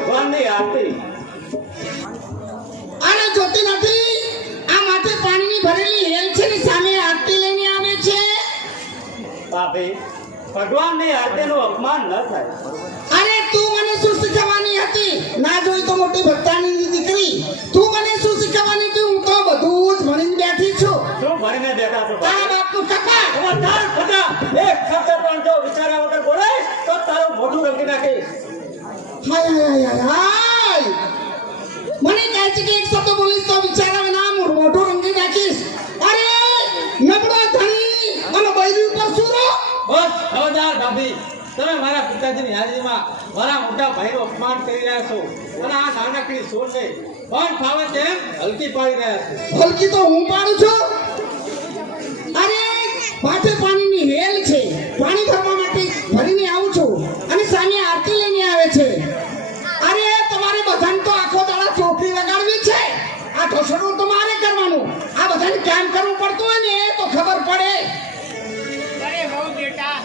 ભગવાનની આરતી આને જોતી નથી આ માથે પાણીની ભરેલી હેલ છે ને સામે આરતી લઈને આવે છે ભાભી ભગવાનની આરતીનું અપમાન ન થાય અરે તું મને શું શીખવવાની હતી ના જોઈ તો મોટી ભક્તાની દીકરી તું મને શું શીખવવાની હતી હું તો બધું જ ભણીને બેઠી છું શું ભણીને બેઠા છો તારા બાપનું કપા તાર ખોટા એક શબ્દ પણ જો વિચાર્યા વગર બોલે તો તારું મોઢું રંગી નાખીશ હાય હાય હાય હાય મને કહે છે કે એક શબ્દ બોલીશ તો વિચારા વિના મોઢું રંગી નાખીશ અરે નબળો ધણી અને બૈરી ઉપર સુરો બસ ખબરદાર ભાભી તમે મારા પિતાજીની હાજરીમાં મારા મોટા ભાઈનું અપમાન કરી રહ્યા છો અને આ નાનકડી સોરને પણ ફાવે તેમ હલકી પાડી રહ્યા છો હલકી તો હું પાડું છું અરે માથે પાણીની હેલ છે પાણી ભરવા માટે ભરીને આવું છું અને સામે આરતી લઈને આવે છે અરે તમારે બધાને તો આખો દાડા ચોકડી વગાડવી છે આ ઢોસડું તો મારે કરવાનું આ બધાને કામ કરવું પડતું હોય ને તો ખબર પડે અરે હો બેટા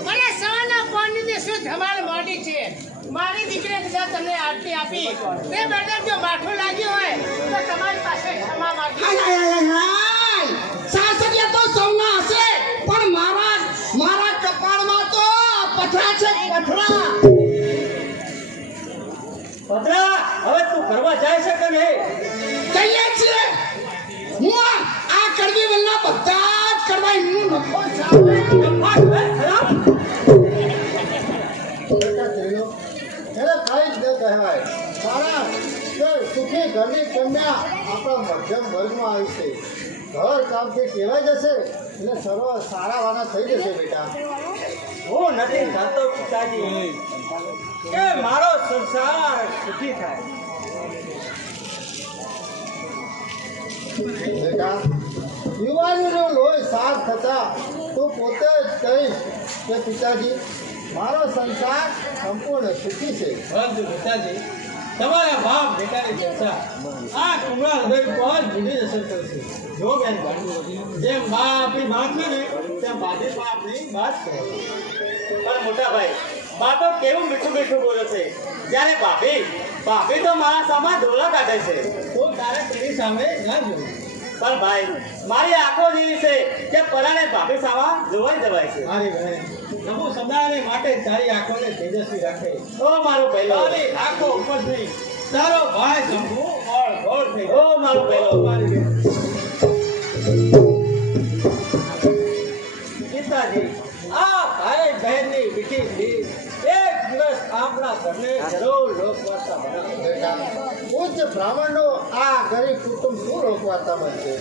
મને સવારના પાણી ની શું ધમાલ મોડી છે મારી દીકરીએ કદાચ તમને આરતી આપી તે બદલ જો માઠું લાગ્યું હોય તો તમારી પાસે ક્ષમા માંગી હાય હાય હાય હાય સાસરિયા તો સૌના હશે પણ મારા કપાળમાં તો પથરા છે પથરા ભદ્રા હવે તું ફરવા જાય છે કે નહીં કહીએ છીએ હું આ કડવી વલના બધા જ કડવાઈ હું નફો એને ખાઈ જ ન કહેવાય મારા કે સુખી ઘરની કન્યા આપણા મધ્યમ વર્ગમાં આવી છે ઘર કામથી કહેવાય જશે એટલે સર્વ સારાવાના થઈ જશે બેટા હું નથી જાણતો પિતાજી કે મારો સંસાર સુખી થાય બેટા યુવાનીનો લોહી સાફ થતા તું પોતે જ કહીશ કે પિતાજી મારો સંસાર સંપૂર્ણ સુખી છે પરંતુ પિતાજી તમારા બાપ બેટાની ચર્ચા આ કુમળા હૃદય પર જુદી અસર કરશે જો બેન જેમ બા આપણી વાત છે ને તેમ બાધી બાપની વાત છે પણ મોટા ભાઈ બા તો કેવું મીઠું મીઠું બોલે છે જ્યારે ભાભી તો મારા સામે ડોલા કાઢે છે તો તારે તેની સામે ના જોયું પણ ભાઈ મારી આંખો જેવી છે કે પરાણે ભાભી સાવા જોવાઈ જવાય છે મારી બહેન પ્રભુ સદાને માટે તારી આંખોને તેજસ્વી રાખે ઓ મારો પહેલો તારી આંખો ઉપરથી તારો ભાઈ શંભુ ઓળ ગોળ થઈ ઓ મારો પહેલો પિતાજી આ ભાઈ બહેનની મીઠી રીત એક દિવસ આપણા ઘરને જરૂર લોકવાર્તા બનાવે બેટા ઉચ્ચ બ્રાહ્મણનો આ ગરીબ કુટુંબ શું રોકવાતા બનશે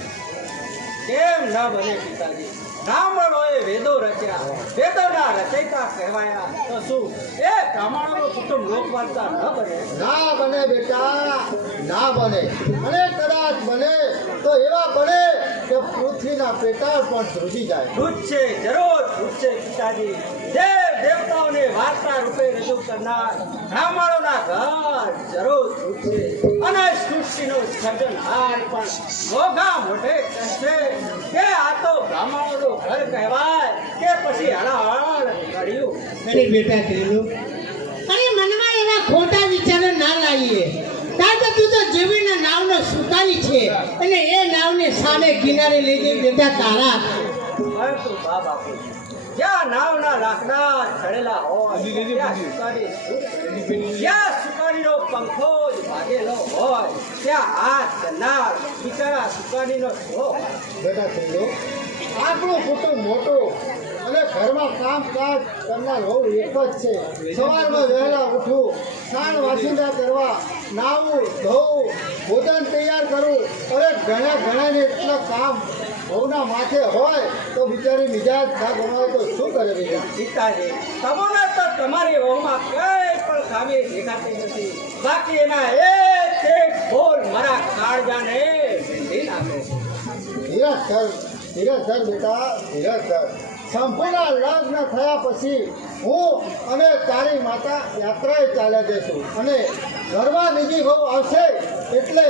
કેમ ન બને પિતાજી બ્રાહ્મણોએ વેદો રચ્યા વેદોના રચયિતા કહેવાયા તો શું એ બ્રાહ્મણોનું કુટુંબ લોકવાર્તા ન બને ના બને બેટા ના બને અને કદાચ બને તો એવા બને કે પૃથ્વીના પેટાળ પણ ધ્રુજી જાય પૂછશે જરૂર પૂછશે પિતાજી દેવ દેવતાઓને વાર્તા રૂપે રજૂ કરનાર બ્રાહ્મણોના ઘર જરૂર પૂછશે અને સૃષ્ટિનો સર્જનહાર પણ મોઘા મોઢે કહેશે કે આ તો બ્રાહ્મણોનું ઘર કહેવાય કે પછી હળહળ કર્યું અરે બેટા કહેલું અરે મનમાં એવા ખોટા વિચારો ના લાવીએ કારણ કે તું તો જીવીના નાવનો સુકારી છે અને એ નાવને સામે કિનારે લઈ જઈ બેટા તારા પરંતુ બા બાપુ જ્યાં નાવના લાકડા ચડેલા હોય ત્યાં સુકારીનો પંખો જ ભાગેલો હોય ત્યાં હાથ કરનાર બિચારા સુકારીનો શો બેટા થયેલો આપણું કુટુંબ મોટું અને ઘરમાં કામકાજ કરનાર હોવું એક જ છે સવારમાં વહેલા ઉઠવું સ્નાન વાસિંદા કરવા નાહવું ધોવું ભોજન તૈયાર કરવું અરે ઘણાને એટલા કામ વહુના માથે હોય તો બિચારી મિજાજ ના ગણાવે તો શું કરે બીજા પિતાજી તમને તો તમારી વહુમાં કઈ પણ ખામી દેખાતી નથી બાકી એના એક બોલ મારા કાળજાને ઢીલી નાખે ધીરજ બેટા ધીરજ સંપૂર્ણ લગ્ન થયા પછી હું અને તારી માતા યાત્રાએ ચાલ્યા જઈશું અને ઘરમાં બીજી વહુ આવશે એટલે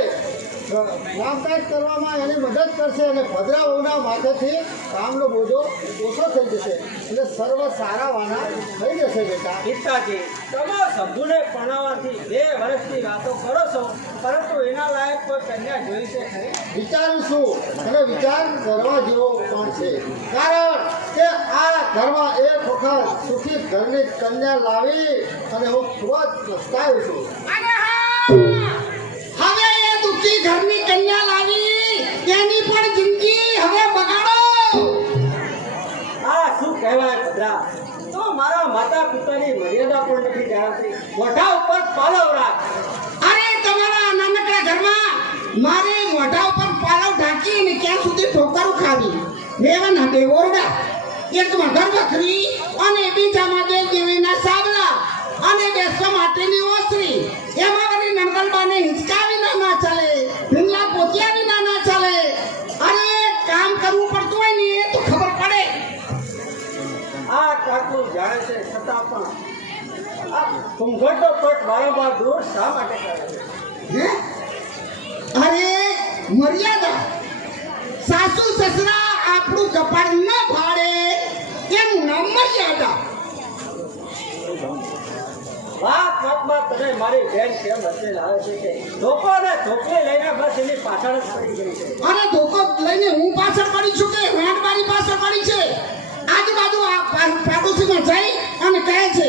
કામકાજ કરવામાં એની મદદ કરશે અને ભદ્રા વહુના માથેથી કામનો બોજો ઓછો થઈ જશે એટલે સર્વ સારા વાના થઈ જશે બેટા પિતાજી તમે શંભુને પરણાવવાથી 2 વર્ષની વાતો કરો છો, પરંતુ એના લાયક કોઈ કન્યા જોઈ છે ખરી? વિચારું છું અને વિચાર કરવા જેવો પણ છે, કારણ કે આ ઘરમાં એક વખત સુખી ઘરની કન્યા લાવી અને હું ખૂબ જ પસ્તાવું છું. અને હા, હવે એ દુઃખી ઘરની કન્યા લાવી તેની પણ જિંદગી હવે બગાડો. આ શું કહેવાય ભદ્રા? તો મારા માતા પિતાની મર્યાદા પણ નથી જાણતી. મોઢા ઉપર પાલવ રાખ. અરે તમારા નાનકડા ઘરમાં મારે મોઢા ઉપર પાલવ ઢાંકીને ક્યાં સુધી ઠોકરો ખાવી? રેવાના બે ઓરડા, એકમાં ઘર બકરી અને બીજામાં બે દેવીના સાબલા અને બેસવા માટેની ઓસરી. એમાં વળી નંગલબાને હિંચકાવી ના ચાલે, ભીંગલા પોતિયા વિના ના ચાલે. અરે કામ કરવું પડતું હોય ને એ તો ખબર પડે. આ કાકું જાણે છે છતાં પણ આ ઘૂંઘટનો પટ વારંવાર દૂર શા માટે કરે છે? હે? અરે મર્યાદા, સાસુ સસરા આપણું કપાળ ન ફાડે એનું નામ મર્યાદા. વાતમાં તમે મારી બેન કેમ વચ્ચે લાવે છે કે ધોકો ને ધોકલી લઈને બસ એની પાછળ જ પડી ગઈ છે? અને ધોકો લઈને હું પાછળ પડી છું કે રાંડ મારી પાછળ પડી છે? આજુબાજુ આ પાડોશીમાં જઈ અને કહે છે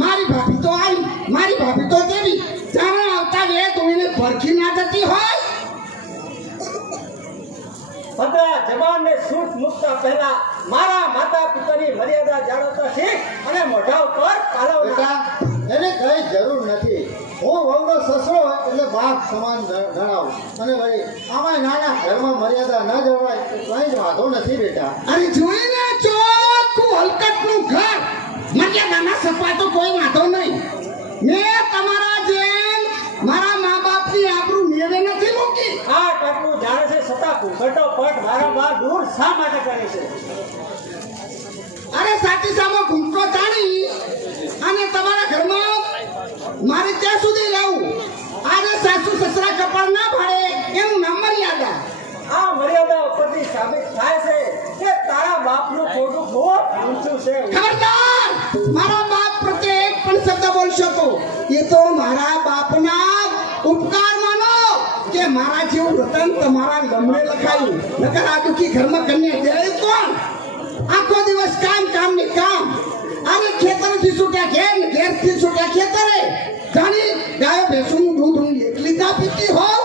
મારી ભાભી તો આવી, મારી ભાભી તો તેવી. જાણે આવતા વે તો એને ભરખી ના જતી હોય. ભદ્રા, જબાનને સૂટ મૂકતા પહેલા મારા માતા પિતાની મર્યાદા જાળવતા શીખ અને મોઢા ઉપર પાલવ નાખ. બેટા, એને કઈ જરૂર નથી. હું વહુનો સસરો એટલે બાપ સમાન ગણાવું. અને વળી આમાં નાના ઘરમાં મર્યાદા ન જળવાય તો કઈ જ વાંધો નથી બેટા. અરે જોઈને ચોખ્ખું હલકટનું ઘર, મર્યાદાના સપાટો કોઈ વાંધો નહીં. મેં તમારા જેમ મારા મા બાપની આબરૂ નેવે નથી મૂકી. આ કાકું જાણે છે છતાં ઘૂંઘટનો પટ વારંવાર દૂર શા માટે કરે છે? અરે સાથી સામો ઘૂંટો તાણી અને તમારા ઘરમાં મારે ત્યાં સુધી રહેવું? આજે સાસુ સસરા કપાળ ના ફાડે એનું નામ મર્યાદા. આ મર્યાદા ઉપરથી સાબિત થાય છે કે તારા બાપનું ખોટું ખૂબ ઊંચું છે. ખબરદાર, મારા બાપ પ્રત્યે એક પણ શબ્દ બોલશો તો એ તો મારા બાપના ઉપકાર માનો કે મારા જેવું રતન તમારા ગમને લખાયું. નકર આ દુઃખી ઘરમાં કન્યા દે કોણ? આખો દિવસ કામ કામ ને કામ. અને ખેતરથી છૂટ્યા ઘેર ને ઘેરથી છૂટ્યા ખેતરે. જાણી ગાયો ભેંસુનું દૂધ હું એકલી ના પીતી હોઉં.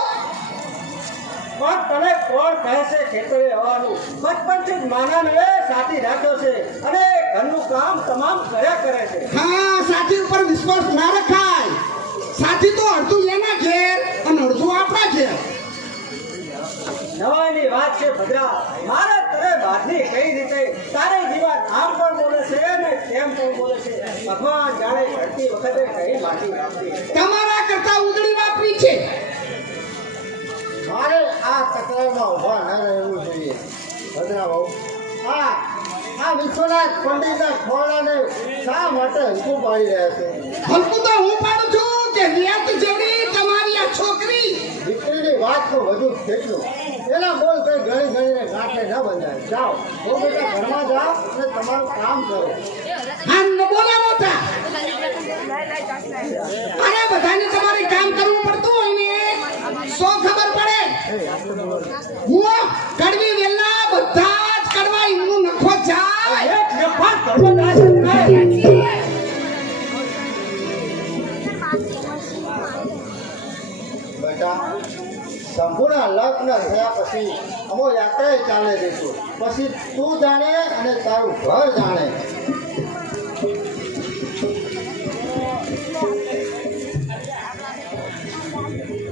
પણ તને કોણ કહે છે ખેતરે આવવાનું? બચપનથી જ માનાને સાથી રાખ્યો છે અને ઘરનું કામ તમામ કર્યા કરે છે. હા, સાથી ઉપર વિશ્વાસ ના રખાય. સાથી તો અડધું એના ઘેર અને અડધું આપણા ઘેર. નવાઈની વાત છે ભદ્રા, મારે તને બાદની કઈ રીતે તારી જીવાત આમ પણ બોલે છે ને તેમ પણ બોલે છે. ભગવાન જાણે ધરતી વખતે કઈ માટી વાપરી. તમારા કરતા ઉજળી વાપરી છે. મારે આ તકરારમાં ઊભા ન રહેવું જોઈએ. ભદ્રા બહુ આ વિશ્વનાથ પંડિતના ખોળાને શા માટે હલકું પાડી રહ્યા છે? હલકું તો હું પાડું છું કે નિયત જેવી તમારી આ છોકરી. દીકરીની વાત તો વધુ કેટલું. એના બોલ કઈ ગણી ગણીને ગાંઠે ન બંધાય. જાઓ, બહુ બેટા ઘરમાં જાઓ અને તમારું કામ કરો. આ ન બોલા મોટા. અરે બધાને તમારે કામ કરવું પડતું હોય ને સો ખબર પડે. હું કડવી વેલા બધા જ કડવા એમનું નખો જાય. એક જફા ધર્મદાસ થાય. બેટા, સંપૂર્ણ લગ્ન થયા પછી અમો યાત્રાએ ચાલે જઈશું. પછી તું જાણે અને તારું ઘર જાણે.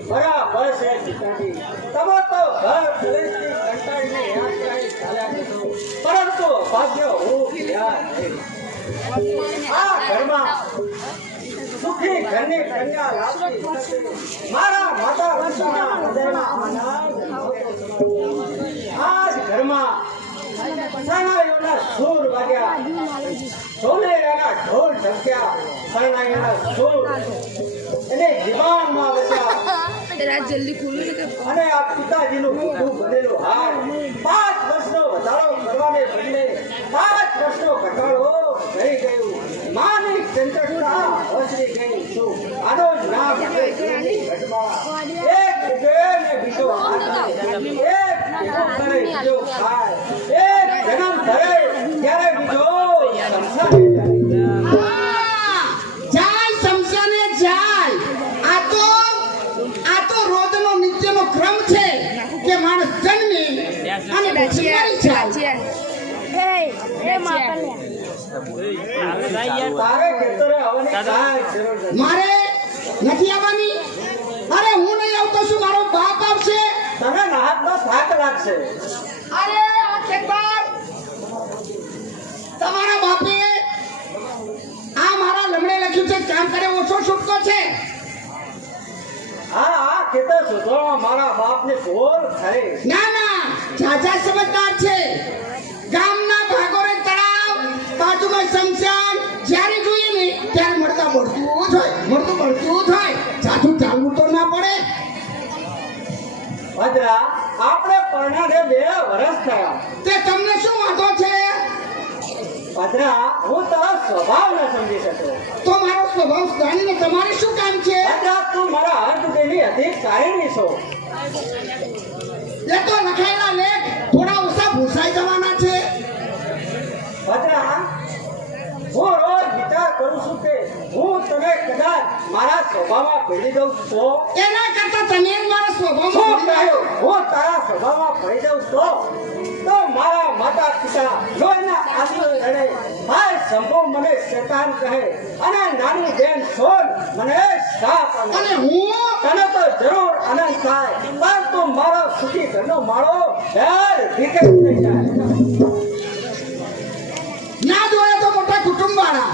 બરાબર છે પિતાજી, તમે તો ઘર પ્રદેશની કંટાળીને યાત્રાએ ચાલ્યા જશો, પરંતુ ભાગ્ય હું યાદ નહીં. આ ઘરમાં સુખી ઘરની કન્યા લાવતી વખતે મારા માતા પિતાના હૃદયમાં આનંદ નહોતો સમાતો. આ જ ઘરમાં શરણાઈઓના સૂર વાગ્યા, ઢોલેરાના ઢોલ ઢબક્યા, શરણાઈઓના સૂર એને જીવાનમાં વસ્યા. અને આ પિતાજીનું મોઢું બનેલું હાર 5 વર્ષનો વધારો કરવાને બદલે 5 વર્ષનો ઘટાડો થઈ ગયું. માની ચંચળતા વસરી ગઈ છું. આનો નામ છે ઘટમાળા. એક ઉગે ને બીજો હાથે. એક ભેગો કરે બીજો ખાય. એક જન્મ ધરે ત્યારે બીજો સંસારે જાય. જાય શમશાને જાય. આ તો રોજનો નિત્યનો ક્રમ છે કે માણસ જન્મે અને પછી મરી જાય. તારે ખેતરે આવવાની કાંઈ જરૂર નથી. મારે નથી આવવાની. અરે હું નહીં આવતો શું મારો બાપ આવશે? તને નાહકનો થાક લાગશે. અરે આ ખેતર તમારા બાપે આ મારા લમડે લખ્યું છે કામ કરે ઓછો છૂટકો છે. આ ખેતર સુધારવા મારા બાપને ભૂલ થઈ. ના જાજા સમજદાર છે. ગામના ભાગોળે તળાવ બાજુમાં શમશાન જ્યારે જોઈએ ને ત્યારે મળતું જ હોય. જાજુ ચાલવું તો ના પડે. ભદ્રા, આપણે પરણાને 2 વર્ષ થયા. તે તમને શું વાંધો છે? ભદ્રા, હું તારો સ્વભાવ ન સમજી શક્યો. તો મારો સ્વભાવ જાણીને તમારે શું કામ છે? ભદ્રા, તું મારા અર્થદેહની અધિકારીણી છો. એ તો લખાયેલા લેખ થોડા ઓછા ભૂસાઈ જવાના છે. ભદ્રા, હું રોજ વિચાર કરું છું કે હું તને કદાચ મારા સ્વભાવમાં ભેળી દઉં તો. એના કરતા તમે જ મારા શું સ્વભાવમાં કહ્યું? હું તારા સ્વભાવમાં ભળી દઉં તો મારા માતા પિતા લોહીના આંસુ રડે. ભાઈ શંભુ મને શેતાન કહે અને નાની બેન સોન મને શાપ આપે. અને હું તને તો જરૂર આનંદ થાય, પરંતુ મારો સુખી ઘરનો માળો ઢેર ભીખે થઈ જાય. ના જોયે તો મોટા કુટુંબ વાળા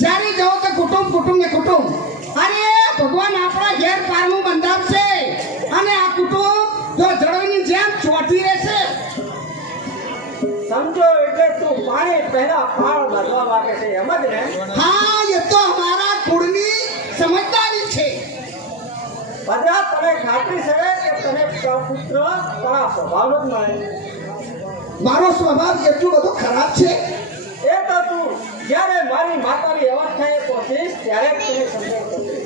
જ્યારે જાઓ તો કુટુંબ ને કુટુંબ. અરે ભગવાન આપણા ઘેર પારનું બંધાવશે અને આ કુટુંબ જો જળોની જેમ ચોટી રહેશે. સમજો એટલે તું પાણી પહેલા પાળ બાંધવા માંગે છે, એમ જ ને? હા, એ તો અમારા કુળની સમજદારી છે. ભદ્રા, તને ખાતરી છે કે તને પુત્ર તારા સ્વભાવનો જ મળે? મારો સ્વભાવ એટલું બધો ખરાબ છે? એ તો તું જ્યારે મારી માતાની અવસ્થાએ પહોંચીશ ત્યારે જ તને સમજણ પડશે.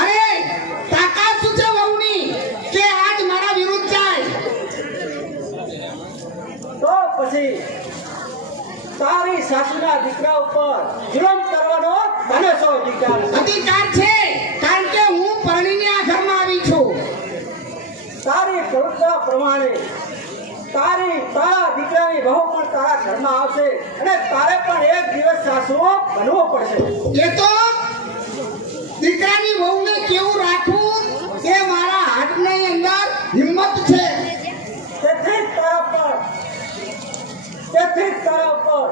અરે તાકાત શું છે વહુની કે આજ મારા વિરુદ્ધ જાય? તો પછી તારી સાસુના દીકરા ઉપર જુલમ કરવાનો તને શો અધિકાર છે? અધિકાર છે, કારણ કે હું પરણીને આ ઘરમાં આવી છું. તારી પ્રવૃત્તિ પ્રમાણે તારા દીકરાની વહુ પણ તારા ઘરમાં આવશે અને તારે પણ એક દિવસ સાસુ બનવું પડશે. એ તો દીકરાની વહુને કેવું રાખવું એ મારા હાથની અંદર હિંમત છે. તેથી જ તારા ઉપર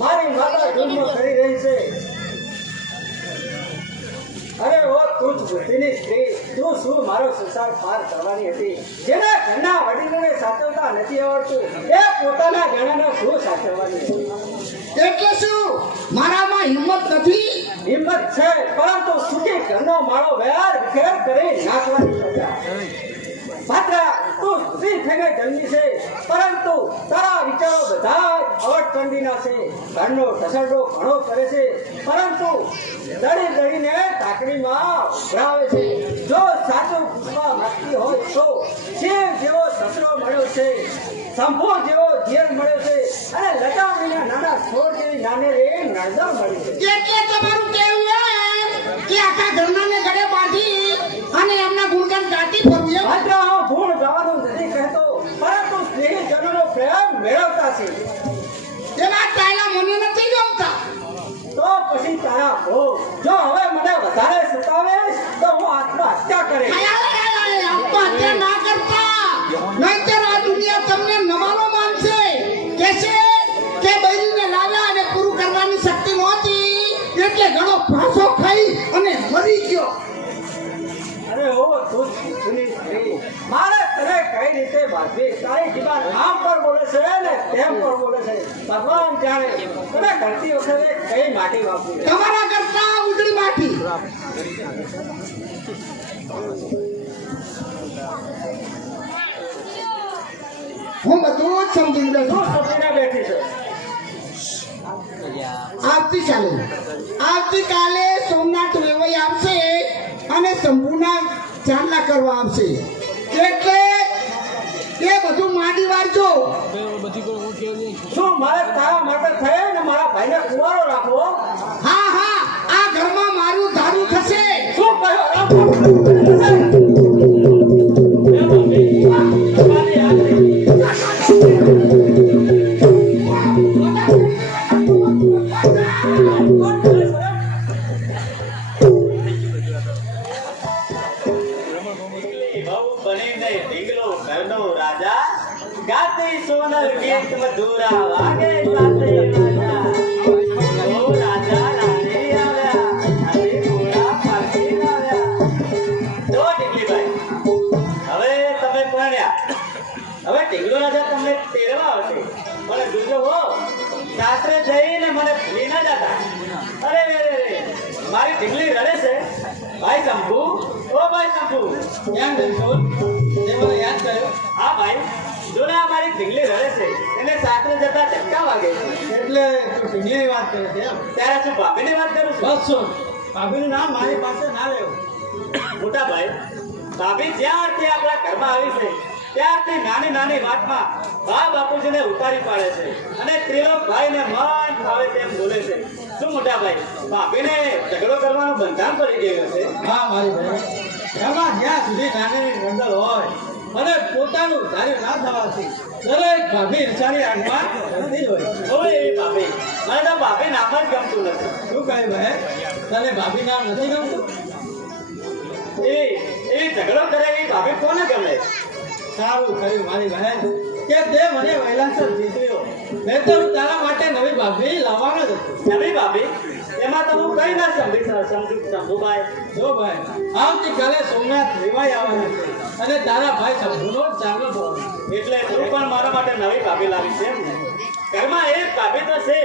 મારી માતા જન્મ કરી રહી છે. અરે ઓ તુજ બુદ્ધિની સ્ત્રી, તું શું મારો સંસાર પાર કરવાની હતી? જેને ઘરના વડીલોને સાચવતા નથી આવડતું એ પોતાના ઘણાને શું સાચવવાની હતી? એટલે શું મારામાં હિંમત નથી? હિંમત છે, પરંતુ સુખી ઘરનો માળો વેર વિખેર કરી નાખવાની સજા. ભદ્રા, તું સ્ત્રી થઈને જન્મી છે, પરંતુ તારા વિચારો બધા અવટચંડીના છે. ઘરનો ઢસરડો ઘણો કરે છે, પરંતુ દળીને ટાંકણીમાં ઉભરાવે છે. જો સાચું પૂછવા માંગતી હોય તો શિવ જેવો સસરો મળ્યો છે, શંભુ જેવો ઝેર મળ્યો છે અને લટામણીના નાના છોડ જેવી નાનેરી નણદા મળી છે. એટલે તમારું કહેવું એમ કે આખા ઘરનાને ગળે બાંધી અને એમના ગુણગાન ગાતી ફરવું એમ? ભદ્રા, હું ગુણ ગાવાનું નથી કહેતો, પરંતુ સ્નેહીજનોનો પ્રેમ મેળવતા છે. એના ટાયલા મને નથી ગમતા. તો પછી તારા ભોગ. જો હવે મને વધારે સતાવે તો હું આત્મહત્યા કરે. આત્મહત્યા ના કરતા, નહીંતર આ દુનિયા તમને નમાલો માનશે. કહેશે કે બૈરીને લાવ્યા અને પૂરું કરવાની શક્તિ નહોતી એટલે ઘણો ફાંસો ખાઈ અને મરી ગયો. અરે ઓ તું સુની સ્ત્રી, મારે તને કઈ રીતે બાંધવી? તારી જીભા આમ પર બોલે છે ને તેમ પર બોલે છે. ભગવાન જાણે તને કરતી વખતે કઈ માટી વાપરી. તમારા કરતા ઉજળી માટી. હું બધું જ સમજી ગયો છું. તું સપીને બેઠી છે. આવતીકાલે સોમનાથ વેવાઈ આવશે અને શંભુના ચાંદલા કરવા આવશે એટલે એ બધું માંડી વાળજો. શું મારે તારા માટે થયે ને મારા ભાઈને કુંવારો રાખવો? હા હા, આ ઘરમાં મારું ધારું થશે. શું કહ્યું? ગાતી સોનલ ગીત મધુરા વાગે સાથે રાજા ઓ રાજા રાણી આવ્યા અને ઘોડા પાછી આવ્યા. જો ટીકલીભાઈ, હવે તમે પરણ્યા, હવે ટીકલો રાજા તમને તેડવા આવશે. મને જોજો હો, રાત્રે જઈને મને ભૂલી ના જતા. અરે રે રે રે, મારી ટીકલી રડે છે. ભાઈ શંભુ, ઓ ભાઈ શંભુ, કેમ છો? તે મને યાદ કર્યો? હા ભાઈ, જોના મારી ઢીંગલી રડે છે, એને સાસરે જતા ધક્કા વાગે છે. એટલે તું ઢીંગલીની વાત કરે છે એમ? ત્યારે શું ભાભીની વાત કરું છું? બસ શું, ભાભીનું નામ મારી પાસે ના લેવું. મોટા ભાઈ, ભાભી જ્યારથી આપણા ઘરમાં આવી છે ત્યારથી નાની નાની વાતમાં બા બાપુજીને ઉતારી પાડે છે અને ત્રિલોક ભાઈને મન ફાવે તેમ બોલે છે. શું મોટા ભાઈ, ભાભીને ઝઘડો કરવાનું બંધાણ પડી ગયું છે? હા મારી ભાઈ, એમાં જ્યાં સુધી નાની ગંદલ હોય અને પોતાનું ધાર્યું ના થવાથી દરેક ભાભી ઈર્ષાની આગમાં નથી જ હોય. હવે એવી ભાભી, મને તો ભાભી નામ જ ગમતું નથી. શું કહે ભાઈ, તને ભાભી નામ નથી ગમતું? એ ઝઘડો કરે એ ભાભી કોને ગમે? સારું કર્યું મારી બહેન કે તે મને વહેલાસર જીત્યો. મેં તો તારા માટે નવી ભાભી લાવવાનો જ હતો. નવી ભાભી? એમાં તો હું કઈ ના સમજુ શંભુભાઈ. જો ભાઈ, આવતીકાલે સોમનાથ વેવાઈ આવવાના છે અને તારા ભાઈ શંભુનો ચાંદલો થવાનો. એટલે તું પણ મારા માટે નવી ભાભી લાવી છે એમ ને? ઘરમાં એક ભાભી તો છે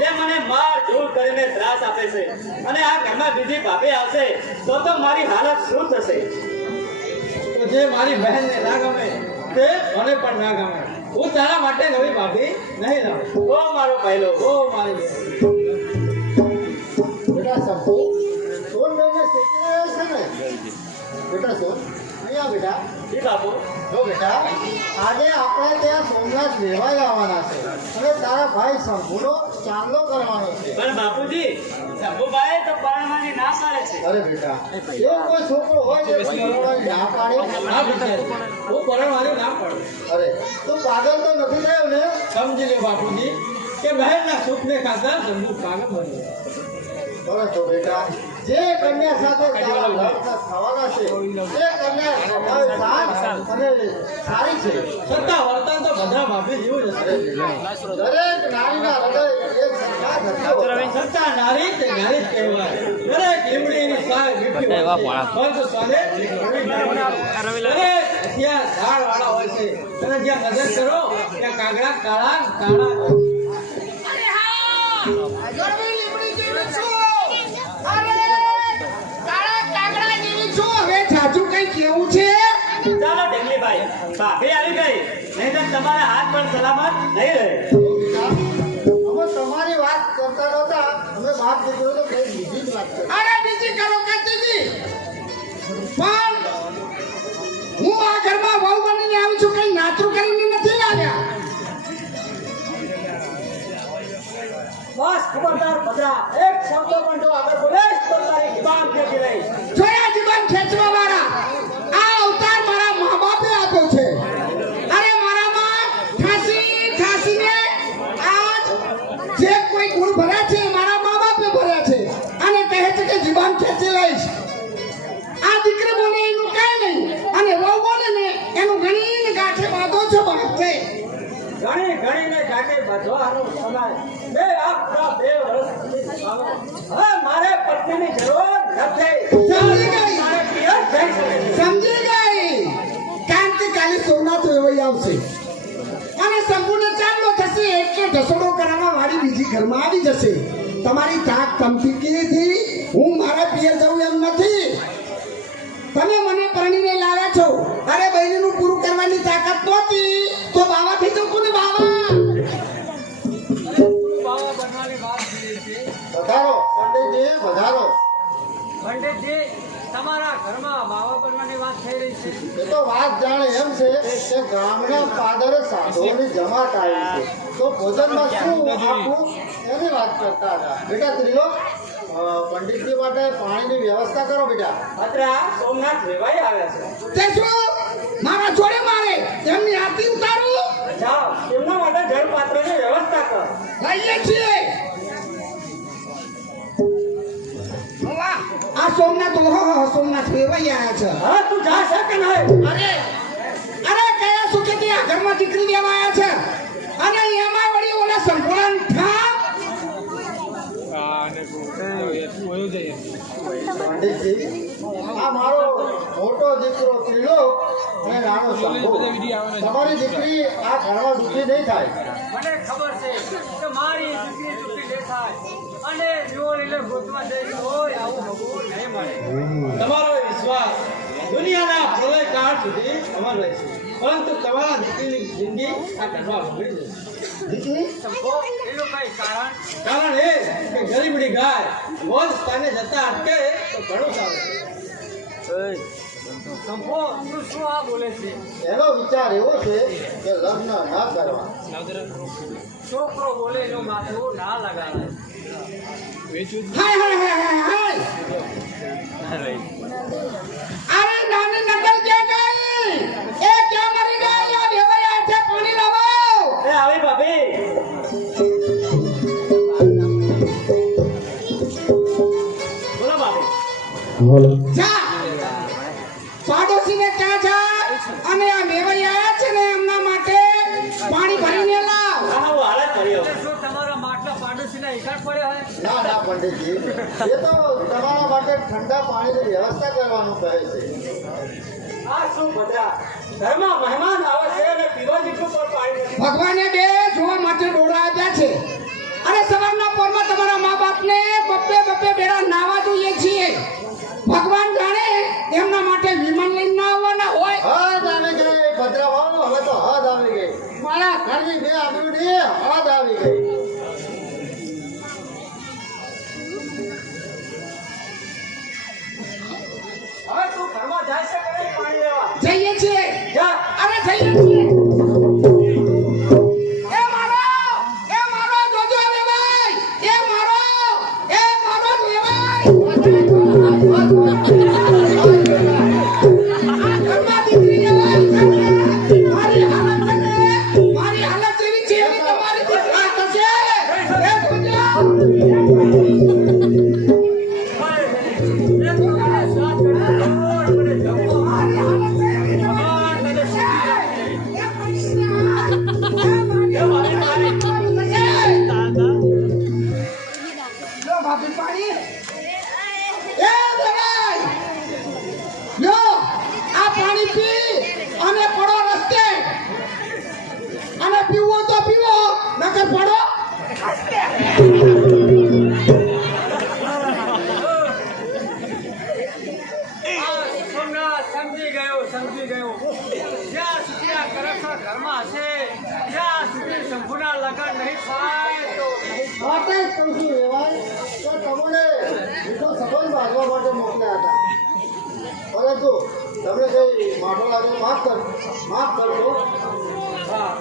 જે મને માર ઝૂલ કરીને ત્રાસ આપે છે અને આ ઘરમાં બીજી ભાભી આવશે તો મારી હાલત શું થશે? તો જે મારી બહેનને ના ગમે તે મને પણ ના ગમે. હું તારા માટે નવી ભાભી નહીં લાવું. ઓ મારો પહેલો, ઓ મારી બેન. બેટા શંભુ, સોન બેનને શેકી રહ્યો છે ને? બેટા સોન, અહીંયા બેટા. જી બાપુ. જો બેટા, આજે આપણે ત્યાં સોમનાથ વેવાઈ આવવાના છે અને તારા ભાઈ શંભુનો ચાંદલો કરવાનો છે. પણ બાપુજી, શંભુભાઈ તો પરણવાની ના પાડે છે. અરે બેટા, એવો કોઈ છોકરો હોય જે પરણવાની ના પાડે? હા બિચારી, હું પરણવાની ના પાડું. અરે તું પાગલ તો નથી થયો ને? સમજી લે બાપુજી કે બહેનના સુખને ખાતર શંભુ પાગલ બન્યો. પરંતુ બેટા, જે કન્યા સાથે તારા લગ્ન થવાના છે તે કન્યા સ્વભાવે શાંત અને સારી છે. છતાં વર્તન તો બધા ભાભી જેવું જ હશે. દરેક નારીના હૃદય એક સરખા ધબધબતા હોય. છતાં નારી તે નારી જ કહેવાય. દરેક લીમડીની સાય મીઠી હોય છે, પરંતુ સ્વાદે કડવી નહીં. દરેક હથિયાર ધારવાળા હોય છે અને જ્યાં નજર કરો ત્યાં કાગડા કાળા કાળા જ હોય. અરે હા, ગરમી લીમડી જેવી છું. અરે કાળા કાગડા જેવી છું. હવે સાચું કઈ કેવું છે? ચાલો ઢેંગલીભાઈ, ભાભી આવી ગઈ, નહીં તો તમારા હાથ પણ સલામત નહીં રહે. અમે તમારી વાત કરતા નહોતા, અમે બાપ દીકરો તો કઈ બીજી જ વાત કરી. અરે બીજી કરો કાચીજી, પણ હું આ ઘરમાં વહુ બનીને આવી છું, કઈ નાચું કરીને નથી લાવ્યા. બસ ખબરદાર ભદ્રા, એક શબ્દ પણ જો આગળ બોલીશ તો તારી જીભાન ખેંચી લઈશ. જોયા જીવન ખેંચવા વાળા આ અવતાર મારા મા બાપે આપ્યો છે. અરે મારામાં ઠાસીને આજ જે કોઈ ગુણ ભર્યા છે એ મારા મા બાપે ભર્યા છે અને કહે છે કે જીવન ખેંચી લઈશ. આ દીકરી બોલે એનું કાંઈ નહીં અને વહુ બોલે ને એનું ઘણી ગાંઠે બાંધો છો છે. ઘણી ગાંઠે બાંધવાનો સમય બે આખા 2 વર્ષ સુધી આવે. હવે મારે પત્નીની જરૂર નથી. સમજી ગઈ. મારે પિયર જઈ શકે છે. સમજી ગઈ. કારણ કે કાલે સોમનાથ વેવાઈ આવશે અને સંપૂર્ણ ચાંદલો થશે એટલે ઢસડો કરાવવા વાળી બીજી ઘરમાં આવી જશે. તમારી તાક તમતીકીથી હું મારા પિયર જવું એમ નથી. તમે મને પરણીને લાવ્યા છો. અરે બહેનીનું પૂરું કરવાની તાકાત નહોતી તો બાવા થઈ જાઉં કોને બાવા. બાવા બનવાની વાત પધારો પંડિતજી પધારો. પંડિતજી, તમારા ઘરમાં બાવા પરમાની વાત થઈ રહી છે. એ તો વાત જાણે એમ છે કે ગામના પાદરે સાધુઓની જમાત આવી છે, તો ભોજનમાં શું આપવું એની વાત કરતા હતા. બેટા ત્રિલોક, પંડિતજી માટે પાણીની વ્યવસ્થા કરો બેટા. ભદ્રા સોમનાથ વેવાઈ આવ્યા છે. તે શું મારા જોડે મારે તેમની આરતી ઉતારું? જાઓ તેમના માટે જળ પાત્રની વ્યવસ્થા કરો. લઈએ છીએ. વાહ, આ સોમનાથ ઓહો સોમનાથ વેવાઈ આવ્યા છે. હા તું જા છે કે નહીં? અરે કયા સુખેથી આ ઘરમાં દીકરી લેવા આવ્યા છે અને એમાં વળી ઓલા સંપૂર્ણ ઠામ. પંડિતજી, આ મારો મોટો દીકરો ત્રિલોક અને નાનો શંભુ. તમારી દીકરી આ ઘરમાં દુઃખી નહીં થાય. મને ખબર છે કે મારી દીકરી દુઃખી નહીં થાય અને જો એટલે ગોતવા જઈ હોય આવું ભગવું નહીં મળે. તમારો વિશ્વાસ દુનિયાના પ્રલય કાળ સુધી અમર રહેશે, પરંતુ તમારા દીકરીની જિંદગી આ ઘરમાં બગડી જશે. દીકરી શંભો, એનું કઈ કારણ? કારણ એ કે ગરીબડી ગાય રોજ સ્થાને જતા અટકે તો ઘણું સારું. શંભો, તું શું આ બોલે છે? એનો વિચાર એવો છે કે લગ્ન ના કરવા. છોકરો બોલે એનું માથું ના લગાડાય. હાય હાય હાય હાય હાય. અરે નાની નકલ ક્યાં ગઈ? એ ક્યાં મરી ગઈ? આ વેવાઈ આવ્યા છે, પાણી લાવો. એ આવી ભાભી. બોલો ભાભી. જા પાડોશીને ક્યાં જા અને આ વેવાઈ આવ્યા છે ને એમના માટે પાણી ભરીને લાવ. આનો હું હાલ જ કર્યો. એટલે શું તમારા માટલા પાડોશીના એકાદ પડ્યા હોય? ના ના પંડિતજી, એ તો તમારા માટે ઠંડા પાણીની વ્યવસ્થા કરવાનું કહે છે. આ શું બધા ઘરમાં મહેમાન આવે છે અને પીવા જેટલું પણ પાણી નથી. ભગવાને બે જોવા માટે ડોળા આપ્યા છે. અરે સવારના પોરમાં તમારા મા બાપને બબ્બે બબ્બે બેડા નાવા જોઈએ છીએ. ભગવાન જાણે એમના માટે વિમાન લઈને ના આવવાના હોય. હદ આવી ગઈ ભદ્રાભાવ, હવે તો હદ આવી ગઈ. મારા ઘરની બે આંગળી હદ આવી ગઈ. હવે તું ઘરમાં જાય છે કે નહીં પાણી લેવા? જઈએ છીએ. જા. અરે જઈએ છીએ. એ મારો જોજો વેવાઈ. એ મારો વેવાઈ. આ ઘરમાં દીકરી વેવાઈ છે. મારી હાલત એવી છે એવી તમારી દીકરી થશે. એ જોજો. સમજી ગયો. જ્યાં સુધી આ કરકસર ઘરમાં હશે ત્યાં સુધી શંભુના લગ્ન નહીં થાય તો નહીં થાય. માટે જ કહું છું વેવાઈ કે તમને બીજો સંબંધ બાંધવા માટે મોકલ્યા હતા, પરંતુ તમને કઈ માઠો લાગે માફ કરજો. હા.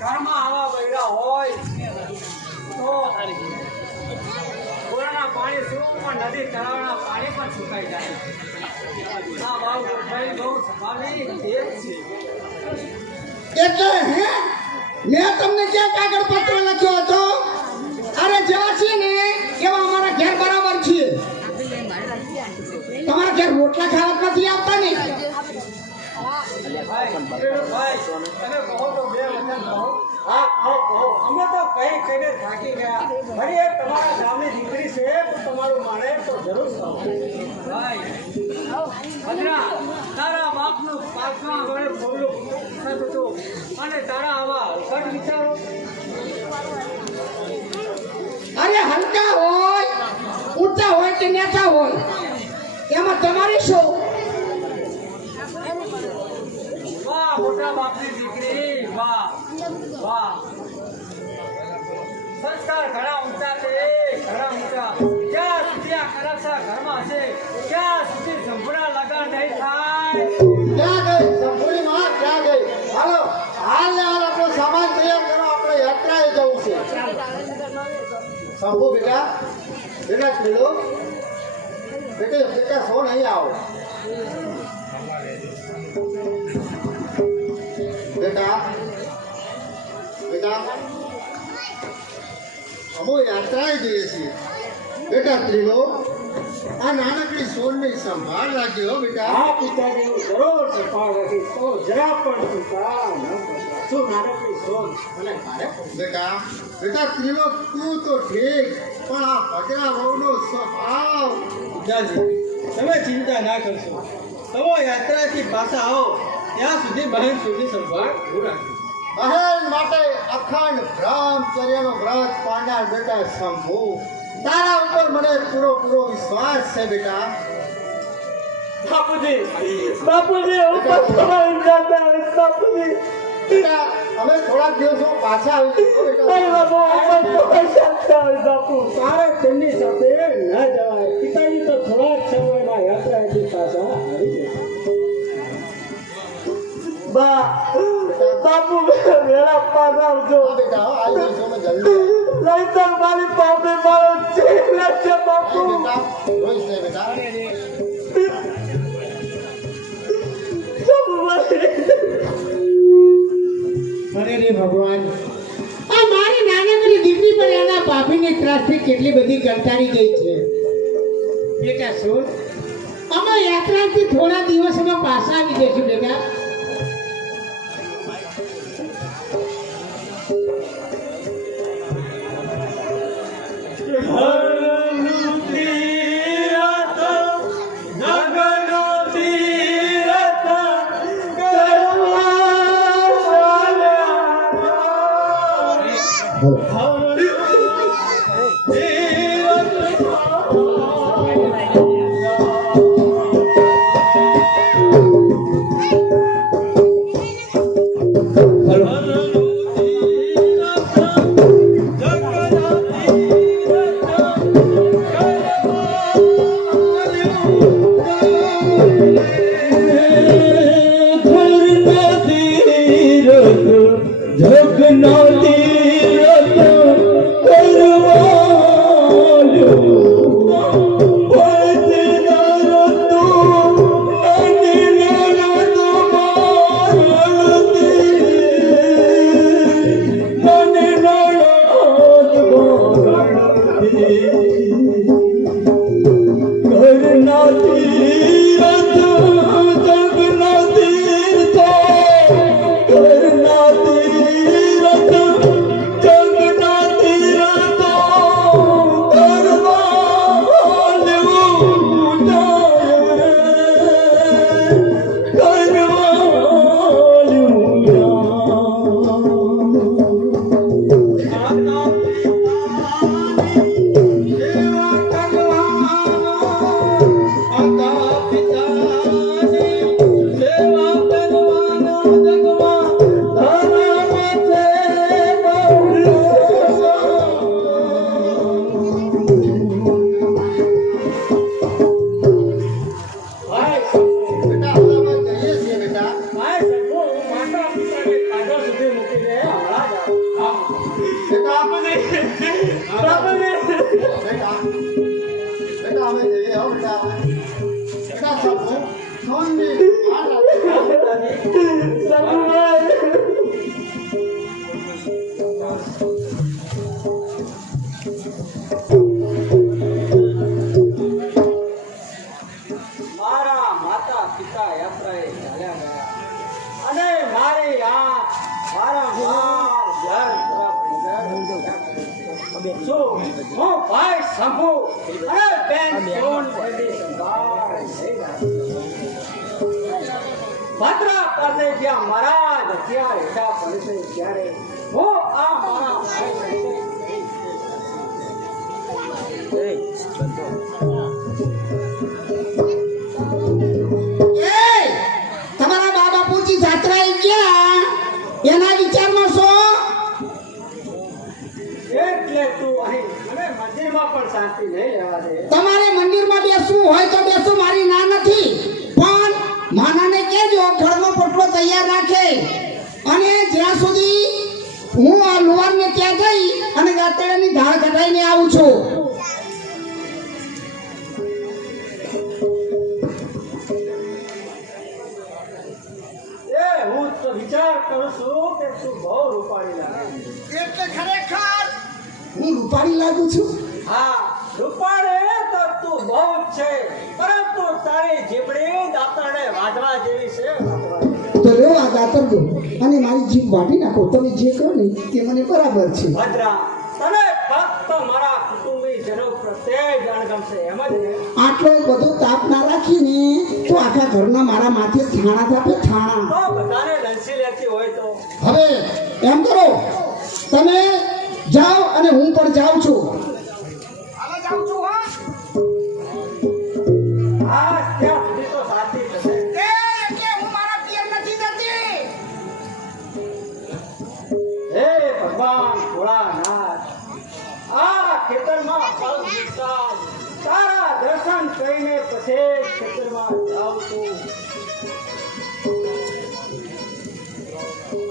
ઘરમાં આવા બૈરા હોય તો કોરાના પાણી શું પણ નદી તળાવના પાણી પણ સુકાઈ જાય. આ વાવ ભાઈ બહુ સંભાળી એક છે. એટલે મેં તમને ક્યાં કાગળ પત્ર લખ્યો હતો? અરે જેવા છીએ ને એવા અમારા ઘેર બરાબર છીએ. તમારા ઘેર રોટલા ખાવા નથી આવતા ને? ભાઈ તમે કહો તો બે વચન કહો. હા આવો અમે તો કઈ કઈને થાકી ગયા. ફરી એક તમારા ગામની દીકરી છે તો તમારું માને તો જરૂર કહો. ભાઈ ભદ્રા, તારા બાપનું પાછમાં વડે બોલું હતું અને તારા આવા હલકટ વિચારો. અરે હલકા હોય ઊંચા હોય કે નેતા હોય એમાં તમારી શું? વાહ મોટા બાપની દીકરી, વાહ વાહ. સંસ્કાર ઘણા ઊંચા છે, ઘણા ઊંચા. જ્યાં સુધી આ કરાસા ઘરમાં છે ત્યાં સુધી શંભુના લગન નહીં થાય. ક્યાં ગઈ સંપૂર્ણ માં ક્યાં ગઈ? હાલો હાલ ને હાલ આપણો સામાન તૈયાર કરો, આપણે યાત્રાએ જવું છે. શંભુ બેટા બેટા પેલો બેટા સો નહીં આવો બેટા બેટા અમે યાત્રાએ જઈએ છીએ. બેટા ત્રીલો આ નાનકડી સોનની સંભાળ રાખજો હો બેટા. આ પિતાજી હું જરૂર સંભાળ રાખીશ. તો જરા પણ ચિંતા ન કરશો. શું નાનકડી સોન અને મારે બેટા બેટા ત્રીલો તું તો ઠીક, પણ આ ભજરા વહુનો સ્વભાવ. પિતાજી તમે ચિંતા ના કરશો. તમે યાત્રાથી પાછા આવો ત્યાં સુધી બહેન સુધી સંભાળ હું રાખીશ. બહેન માટે અખંડ બ્રહ્મચર્યનો વ્રત પાડનાર બેટા શંભુ, તારા ઉપર મને પૂરો વિશ્વાસ છે બેટા. બાપુજી હું પણ બાપુજી બેટા અમે થોડાક દિવસો પાછા આવીશું બેટા. બાપુ તારે તેમની સાથે ન જવાય. પિતાજી તો થોડા જ સમયમાં યાત્રાથી પાછા આવી જશે. બાપુ વેળા પાછા આવજો. હા બેટા આવી જઈશું અમે જલ્દી. નહીં તો મારી પાપે મારો ચેલ છે બાપુ. બેટા રોઈશ નહીં બેટા. અરે રે ભગવાન, આ મારી નાનકડી દીકરી પર એના પાપીની ત્રાસથી કેટલી બધી કંટાળી ગઈ છે. બેટા શું અમે યાત્રાથી થોડા દિવસોમાં પાછા આવી જઈશું બેટા. મારા માતા પિતા યાત્રાએ ચાલ્યા ગયા અને મારી આ વારંવાર ઘર તરફ શું હું ભાઈ શંભુ અને બેન સોન બધી સંભાળ લઈ રહ્યો છું. ભદ્રા પાસે જ્યાં મહારાજ ત્યાં હેઠા પડશે ત્યારે હું આ મારા ભાઈ તમારા બા બાપુજી જાત્રાએ ગયા એના વિચારમાં શું? એટલે જાણું છું કે તું બહુ રૂપાળી લાગે છે. એટલે ખરેખર હું રૂપાળી લાગુ છું? હા, રૂપાળી તો તું બહુ જ છે, પરંતુ તારી જીભડી દાંતરડે વાઢવા જેવી છે, વાઢવા જેવી. તો લો આ દાતર દો અને મારી જીભ વાટી નાખો. તમે જે કહો ને તે મને બરાબર છે. ભદ્રા, તને ફક્ત મારા કુટુંબીજનો પ્રત્યે જ અણગમશે, એમ જ ને? આટલો બધો તાપ ના રાખીને તો આખા ઘરના મારા માથે થાણા થાપે થાણા. તો બધાને લલસી લેતી હોય તો હવે એમ કરો, તમે જાઓ અને હું પણ જાઉં છું. હાલો જાઉં છું હા. આ ત્યાં સુધી તો સાચી થશે. એ એટલે હું મારા પિયર નથી જતી. હે ભગવાન ભોળાનાથ, આ ખેતરમાં ફળ વિસ્તાર તારા દર્શન કરીને પછી ખેતરમાં જાઉં છું.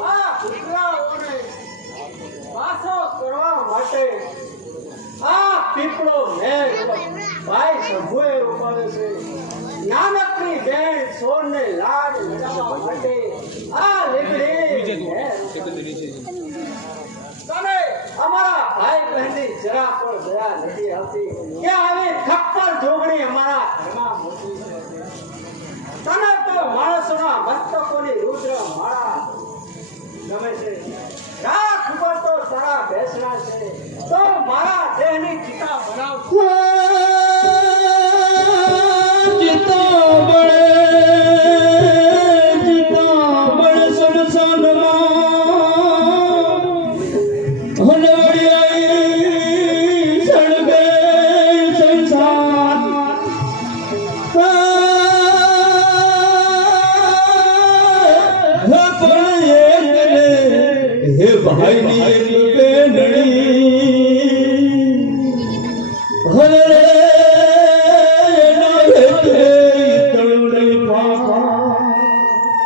આ કૂતરાઓને પાછો કરવા માટે આ પીપળો મેં ભાઈ શંભુએ રોપાયો છે. નાનકડી બેન સોરને લાડ લગાવવા માટે આ લીમડી તને અમારા ભાઈ બહેનની જરા પણ દયા નથી આવતી કે આવી ખપ્પર જોગણી અમારા ઘરમાં મોકલી છે. તને તો માણસોના મસ્તકોની રુદ્ર માળા ગમે છે. રાત ઉપર તો તારા બેસણા છે, તો મારા દેહની ચિતા બનાવ.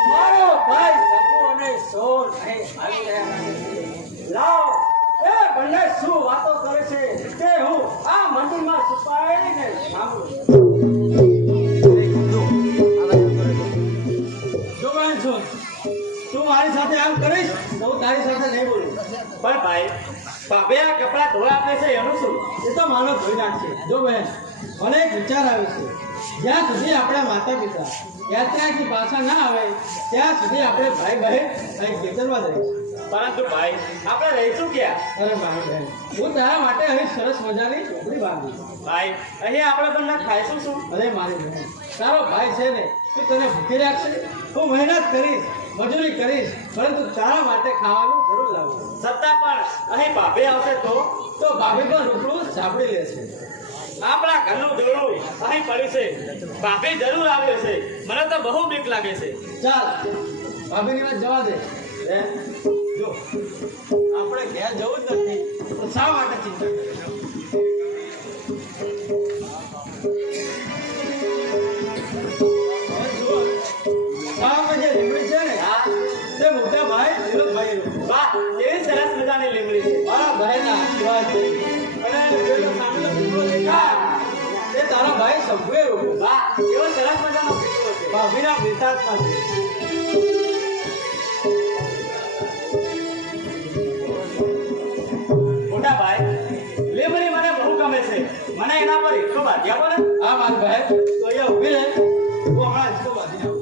મારો ભાઈ શંભુ અને સોન અહીં આવી રહ્યા છે. લાવ, એ બંને શું વાતો કરે છે તે હું આ મંદિરમાં છુપાઈને સાંભળું. જો બહેન સોન, તું મારી સાથે આમ કરીશ તો હું તારી સાથે નહીં બોલું. પણ ભાઈ, ભાભે આ કપડાં ધોવા આપે છે એનું શું? એ તો માનો ધોઈ નાખશે. જો બહેન, મને એક વિચાર આવે છે, જ્યાં સુધી આપણા માતા પિતા યાત્રાથી પાછા ના આવે ત્યાં સુધી આપણે ભાઈ બહેન અહીં ખેતરમાં રહીશું. પરંતુ ભાઈ, આપણે રહીશું ક્યાં? અરે મારી બહેન, હું તારા માટે અહીં સરસ મજાની ઝૂંપડી બાંધીશ. ભાઈ, અહીં આપણે બંને ખાઈશું શું? અરે મારી બહેન, તારો ભાઈ છે ને, તું તને ભૂખી રાખશે? હું મહેનત કરીશ, મજૂરી કરીશ, પરંતુ તારા માટે ખાવાનું જરૂર લાવીશ. છતાં પણ અહીં ભાભે આવશે તો ભાભી પણ રૂપડું સાંભળી લેશે. આપણા ઘરનું દોરડું અહીં પડ્યું છે, ભાભી જરૂર આવે છે. મને તો બહુ બીક લાગે છે. ચાલ, ભાભીની વાત જવા દે. બેન, જો આપણે ઘેર જવું જ નથી તો શા માટે ચિંતા કરે? હવે જુઓ, ગામમાં જે લીમડી છે ને, તે મોટા ભાઈ વિનોદભાઈ રોપ્યું. વાહ, કેવી સરસ મજાની લીમડી છે. મારા ભાઈના આશીર્વાદ છે. અને પેલો સામેનો પીપળો દેખાય, તે તારા ભાઈ શંભુએ રોપ્યો. વાહ, કેવો સરસ મજાનો પીપળો છે. ભાભીના પિતાત્મા છે. મોટા ભાઈ, લીમડી મને બહુ ગમે છે. મને એના પર હિક્કો બાંધી આપો ને. આ મારી બહેન, તો અહીંયા ઊભી રહે, હું હમણાં હિસ્સો બાંધીને આવું.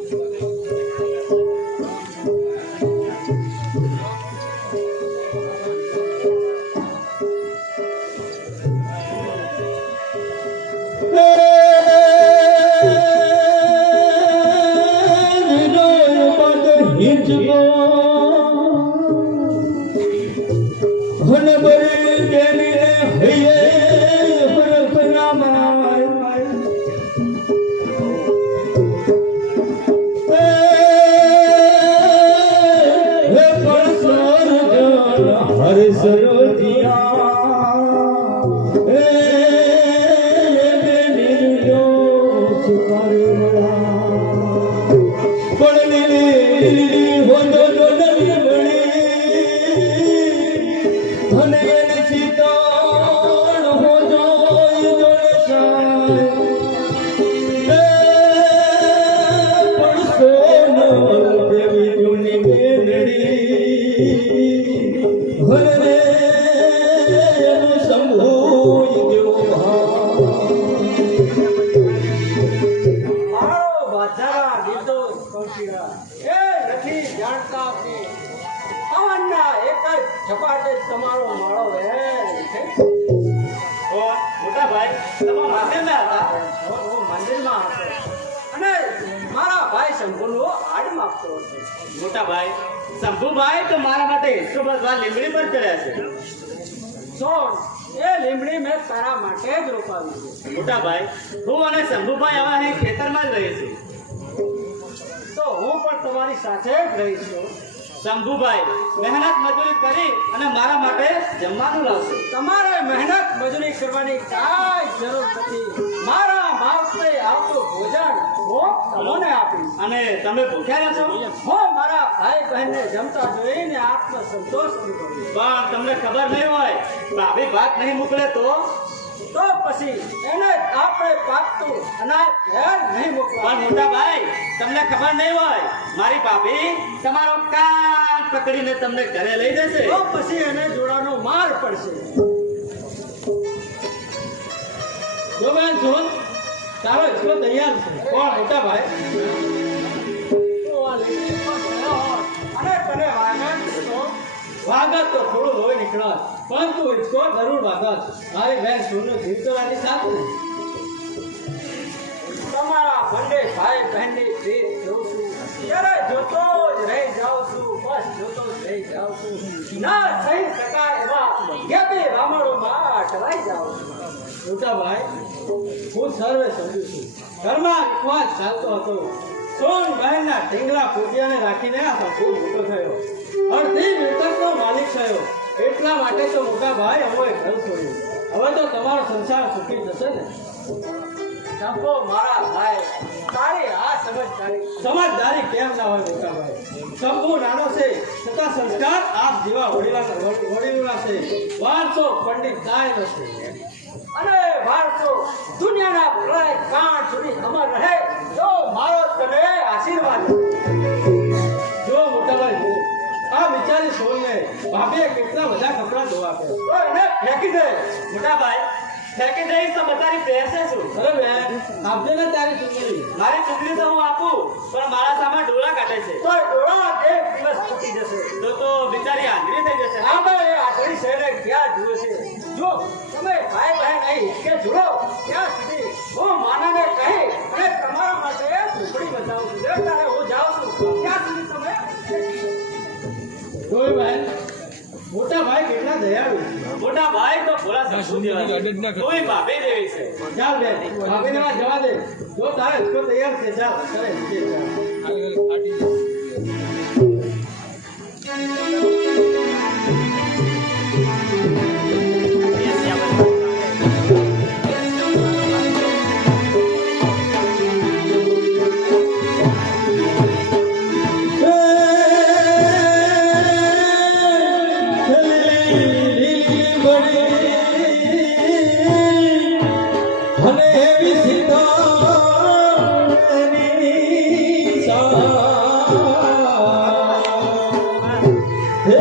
દેવી જૂની મેલડી છપાટે જ તમારો માળો વેર છે. મોટા ભાઈ તમે મંદિરમાં હતા? હું મંદિરમાં હતો અને મારા ભાઈ શંભુનો હાડ માપતો હતો. મોટા ભાઈ શંભુભાઈ તો મારા માટે એટલો બધો લીમડી પર ચડ્યા છે. સોન એ લીમડી મેં તારા માટે જ રોપાવી છે. મોટા ભાઈ હું અને શંભુભાઈ હવે અહીં ખેતરમાં જ રહીએ છીએ. તો હું પણ તમારી સાથે જ રહીશ છું. શંભુભાઈ મહેનત મજૂરી કરી અને મારા માટે જમવાનું લાવશે. તમારે મહેનત મજૂરી કરવાની કાંઈ જરૂર નથી. મારા માવતરે આવતું ભોજન હું તમને આપીશ. અને તમે ભૂખ્યા રહેશો? હું મારા ભાઈ બહેનને જમતા જોઈને આત્મસંતોષ અનુભવીશ. પણ તમને ખબર નહીં હોય ભાભી ભાત નહીં મોકલે તો પછી એને આપણે પાકતું અનાજ ઘેર નહીં મૂકવા. પણ મોટા ભાઈ તમને ખબર નહીં હોય મારી ભાભી તમારો કાન પકડીને તમને ઘરે લઈ જશે. તો પછી એને જોડાનો માર પડશે. જો બેન સુન તારો હિસ્સો તૈયાર છે. કોણ મોટા ભાઈ? તો આ લીમડી પર ગયો હોત અને તને વાગત તો વાગત તો થોડું લોહી નીકળત પરંતુ હિસ્સો જરૂર વાગત. મારી બેન સુનનો જીવ તો રાજી સાથ ને. તમારા બંને ભાઈ બહેનની પ્રીત જોઉં છું ત્યારે જોતો જ રહી જાઉં છું. બસ જોતો જ રહી જાઉં છું. ના સહી શકાય એવા યતિ રામણોમાં અટવાઈ જાઉં છું. મોટા ભાઈ હું સર્વે સમજુ છું. ઘરમાં વિશ્વાસ ચાલતો હતો. સોન બહેનના ઢીંગલા ફૂટિયાને રાખીને આ શંભુ મોટો થયો. અડધી મિલકતનો માલિક થયો. એટલા માટે તો મોટા ભાઈ અમોએ ઘર છોડ્યું. હવે તો તમારો સંસાર સુખી થશે ને. શંભુ મારા ભાઈ તારી આ સમજદારી સમજદારી કેમ ના હોય મોટા ભાઈ? શંભુ નાનો છે છતાં સંસ્કાર આપ જેવા વડીલોના છે. વારસો પંડિત કાય નથી. અને વારસો દુનિયાના પ્રલય કાળ સુધી અમર રહે તો મારો તને આશીર્વાદ. જો મોટા ભાઈ જો આ વિચારી સોનને ભાભીએ કેટલા બધા કપડાં ધોવા આપ્યા. તો એને ફેંકી દે. મોટા ભાઈ ફેંકી દઈશ તો બધાની પહેરશે શું? અરે બેન આપજે ને તારી ચૂંટણી. મારી ચૂંટણી તો હું આપું પણ મારા સામે ડોળા કાઢે છે. તો ડોળા એક દિવસ તૂટી જશે. તો બિચારી આંધળી થઈ જશે. આપણે આધડી શહેરે ક્યાં જુએ છે? જો તમે ભાઈ બહેન અહીં કે જુડો ત્યાં સુધી હું માનાને કહી અને તમારા માટે ઝૂંપડી બતાવું છું. ત્યારે હું જાઉં છું ત્યાં સુધી તમે જોઈ બેન મોટા ભાઈ કેટલા દયાળુ. મોટા ભાઈ તો ભોળા શંભુ જેવા છે. કોઈ ભાભી જેવી છે. ચાલ બેન ભાભીને વાત જવા દે. જો તારે હિસ્સો તૈયાર છે ચાલ કરે હે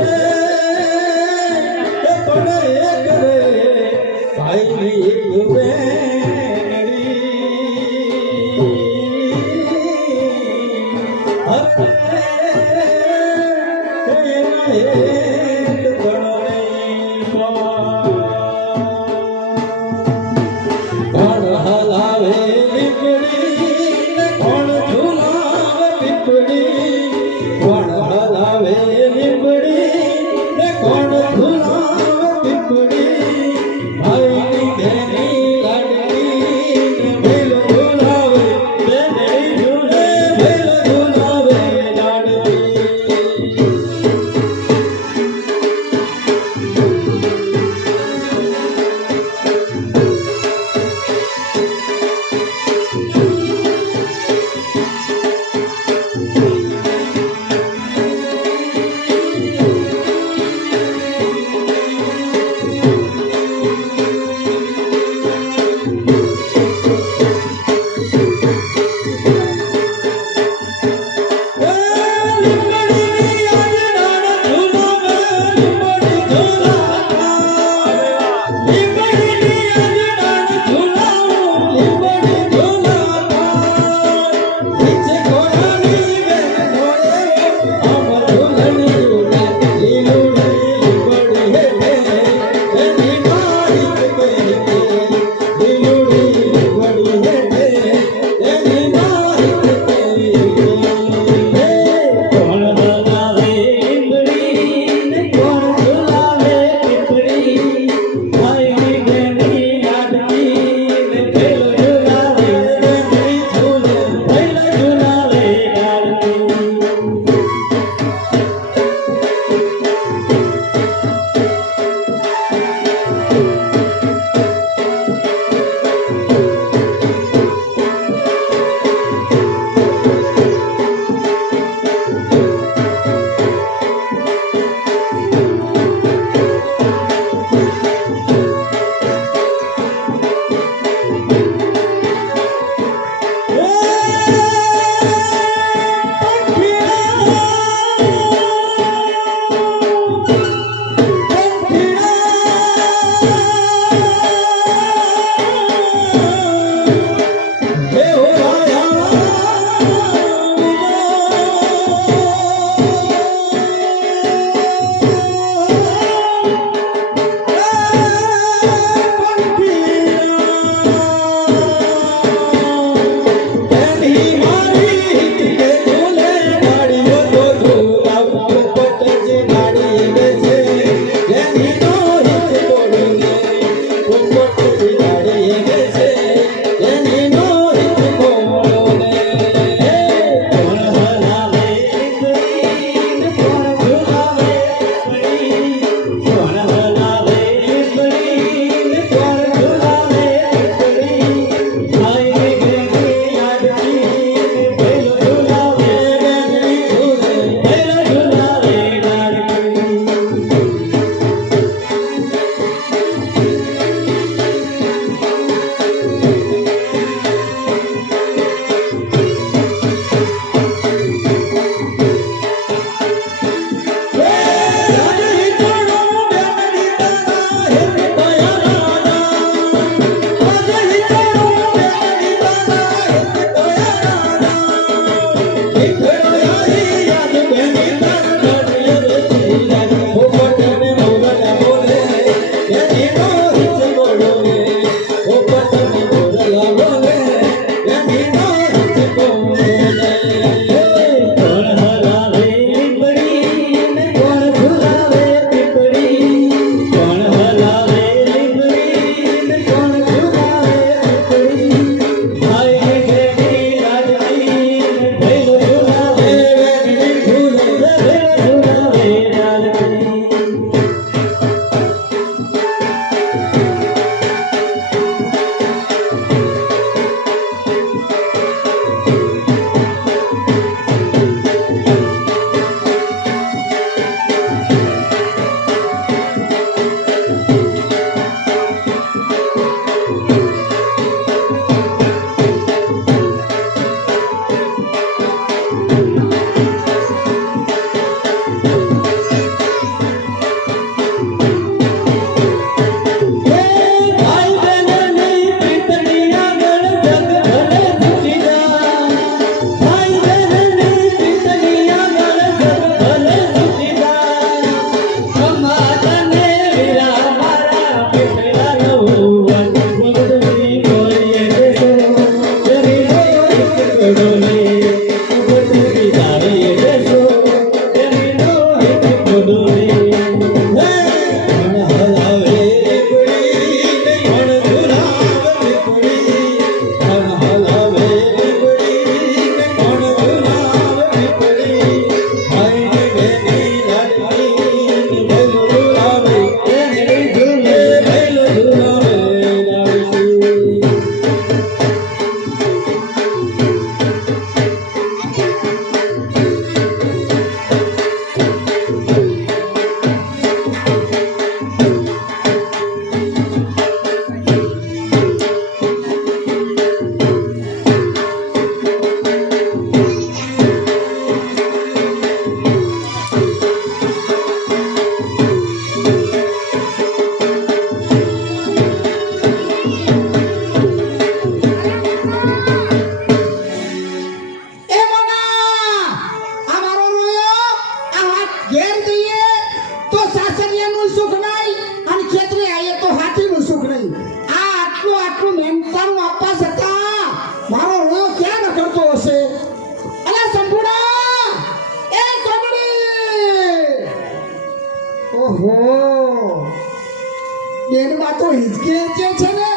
હિંચકે છે ને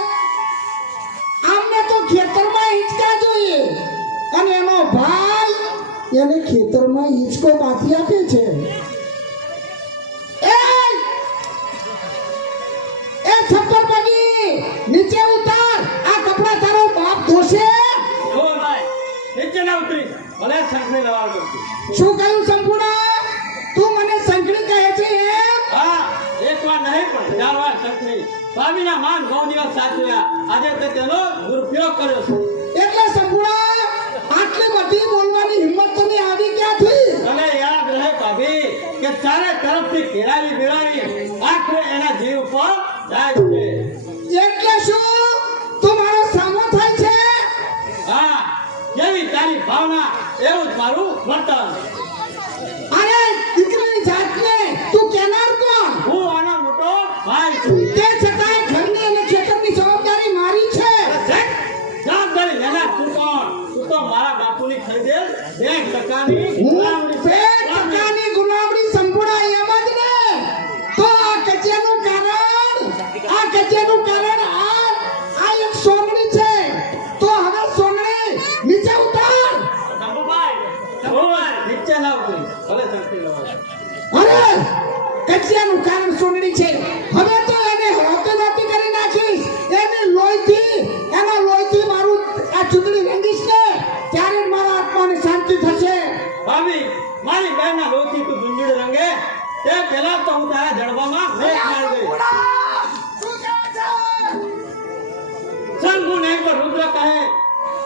આમને તો ખેતરમાં હિંચકા જોઈએ અને એનો ભાઈ એને ખેતરમાં હિંચકો બાંધી આપે છે. એ છપ્પર પગી નીચે ઉતાર, આ કપડા તારો બાપ ધોશે. જો ભાઈ નીચે ના ઉતરી ભલે શંખની લવાડ કરતી. શું કહ્યું સંપૂર્ણ? તું મને સંકળી કહે છે એમ? હા, એક વાર નહીં પણ 4 વાર શંખની. સ્વામીના માન 9 દિવસ સાચવ્યા. આજે તે તેનો દુરુપયોગ કર્યો છે. એટલે સંપૂર્ણ આટલી બધી બોલવાની હિંમત તને આવી ક્યાંથી? તને યાદ રહે ભાભી કે ચારે તરફથી ઘેરાવી બેરાવી આખરે એના જીવ પર જાય છે. એટલે શું તું મારો સામો થાય છે? હા, જેવી તારી ભાવના એવું જ મારું વર્તન. અરે દીકરીની જાતને તું કેનાર કોણ? હું આનો મોટો ભાઈ છું. તે છતાંય ઘરની અને ખેતરની જવાબદારી મારી છે. જવાબદારી લેનાર તું કોણ? તું તો મારા બાપુની ખરીદેલ 2% હું ગુલામણી છે. 2% ગુલામણી સંપૂર્ણ એમ જ ને. તો આ કચિયાનું કારણ આ એક સોંગણી છે. તો હવે સોંગણી નીચે ઉતાર. શંભુભાઈ, નીચે ના ઉતરી ભલે શંખની લવાડ. અરે કચિયાનું કારણ સોંગણી છે. હવે તો એને હળતી કરી નાખીશ. એના લોહીથી મારું આ ચૂંટણી રંગીશ ને ત્યારે જ મારા આત્માને શાંતિ થશે. ભાભી, મારી બહેનના લોહીથી તું ગુંજળ રંગે તે પહેલા તો હું તારા જડબામાં મેઘ મારી ગઈ. શંભુ નહીં પણ રુદ્ર કહે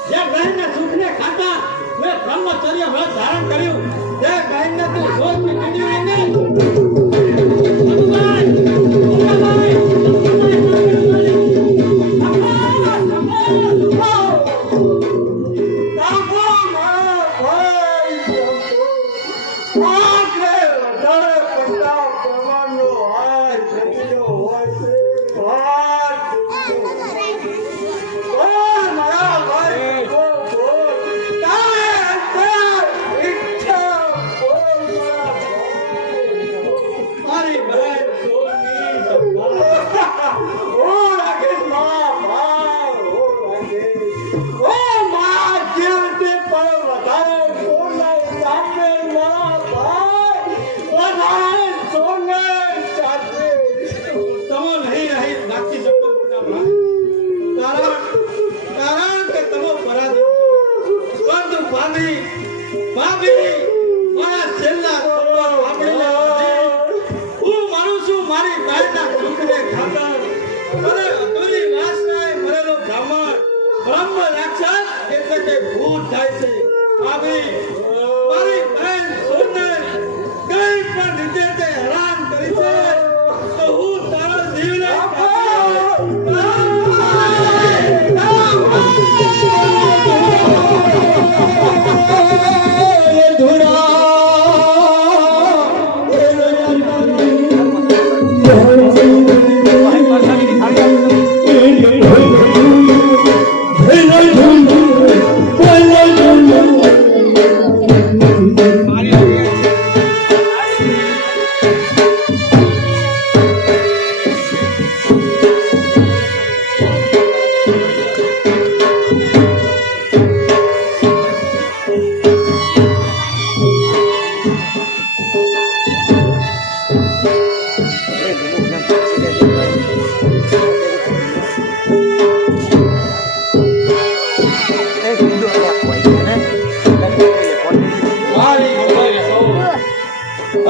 જે બહેનને સુખને ખાતા મેં બ્રહ્મચર્ય વ્રત ધારણ કર્યું તે બહેનને તું જોતથી કીધું નહીં.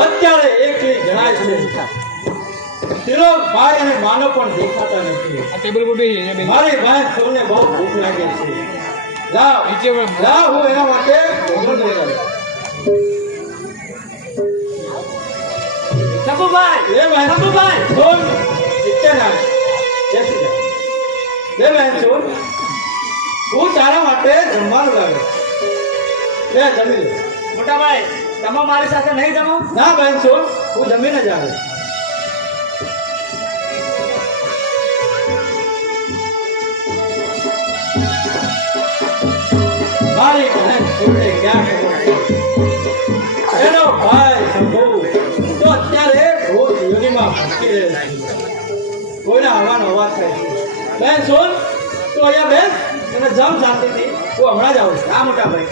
અત્યારે એકલી જણાય છે. તિલોક ભાઈ અને માનો પણ દેખાતા નથી. મારી બહેન સોને બહુ ભૂખ લાગે છે. જાઓ હું એના માટે ભોજન લઈ આવું. શંભુભાઈ, એ બહેન શંભુભાઈ, સોન નીચે ના બેસી જા. એ બહેન સોન, હું તારા માટે જમવાનું લાવે. લે જમી લે. મોટા ભાઈ, તમે મારી સાથે નહીં જમો? ના બહેન સોન, હું જમીને જ આવે. મારી બહેન સોને ક્યાં એનો ભાઈ શંભુ તો અત્યારે ભૂત યોગીમાં ભટકી રહેલા છે. કોઈના હવાનો અવાજ વાત થાય છે. બેન સોન તું અહીંયા બેસ અને જમ શાંતિથી. હું હમણાં જ આવું છું. હા મોટા ભાઈ.